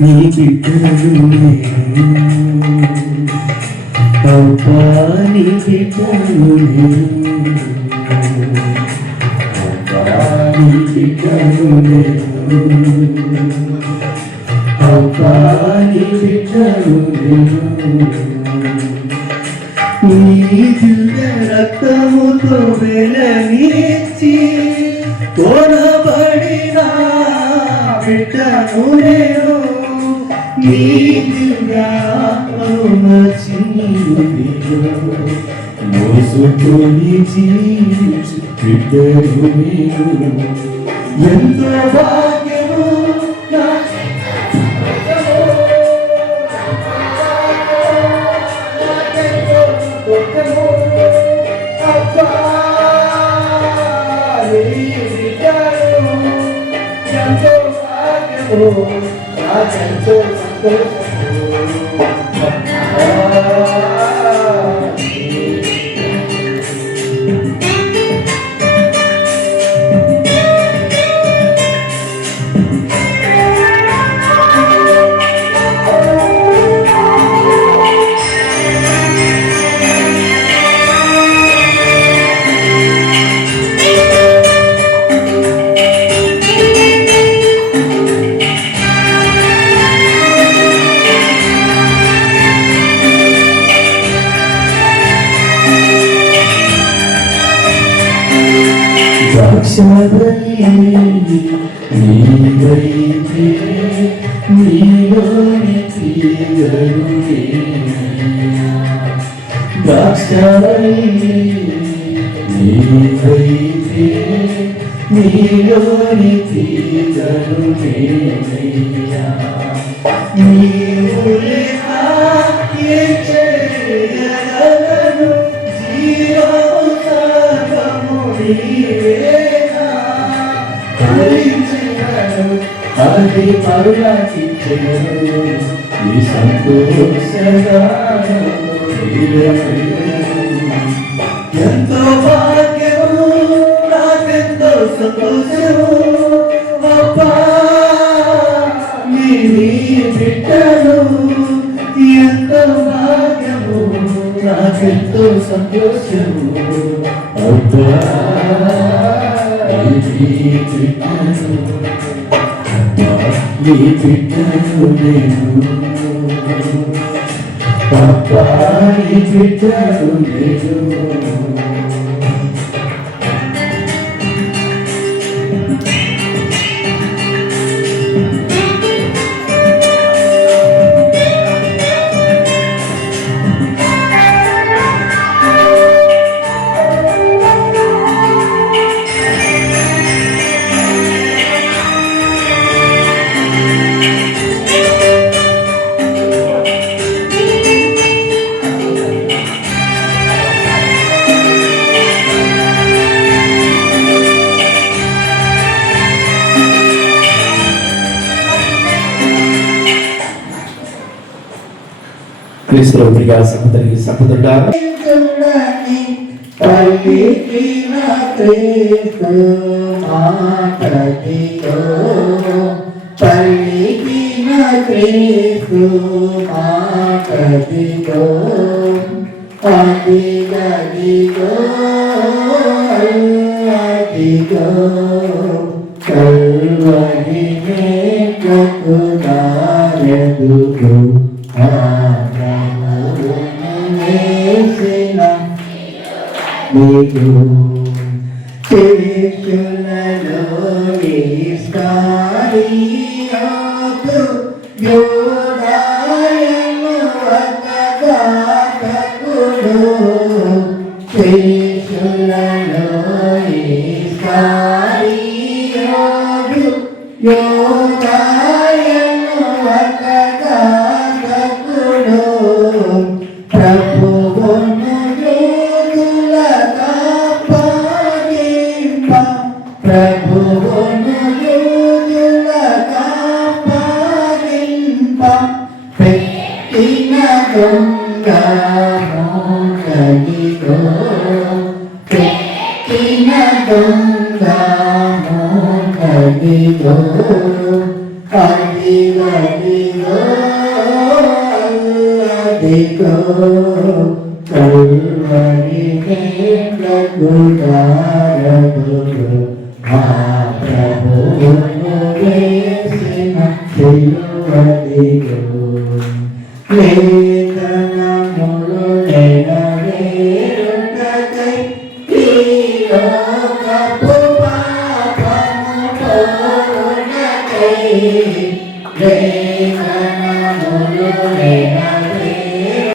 నీ బిడ్డలు అబ్బా నీ బిడ్డలు అబ్బా నీ బిడ్డలు అబ్బా నీ బిడ్డలు నీ దివ్య రక్తముతో వెలనిచ్చి కొనబడిన బిడ్డను నేను నీ దివ్యాత్మను మోసుకొని జీవించు బిడ్డను నేను ఎంతో భాగ్యము నాకెంతో అది మరులాకి ఈ సంతోషంగా ఎంతో భాగ్యము నాకెంతో సంతోషము అబ్బా నీ బిడ్డలు ఎంతో భాగ్యము నాకెంతో సంతోషము అబ్బా నీ బిడ్డను నేను అబ్బా నీ బిడ్డను నేను క్రీస్తులో ప్రియ సహోదరి సహోదరుడా, పలికిన క్రీస్తు మాటదిగో, పలికిన క్రీస్తు మాటదిగో, అదిగదిగో అదిగో కల్వరి మేఘకు దారెదుగు వేసిన నీకు శిష్యులలో ఇస్కారియోతు యూదాయను వక్కాకుడు, శిష్యులలో ఇస్కారియోతు యూదాయను వక్కాకుడు, ప్రభువును ప్రభువును కాపాడింప పెట్టిన దొంగ మోగదిగో, పెట్టిన దొంగ మోగదిగో, అదిగదిగో అదిగో కల్వరి మేఘకు దారెదుగు ఆ ప్రభువును వేసిన సిలువదిగో, వేదనములు నెరవేరుటకై ఈ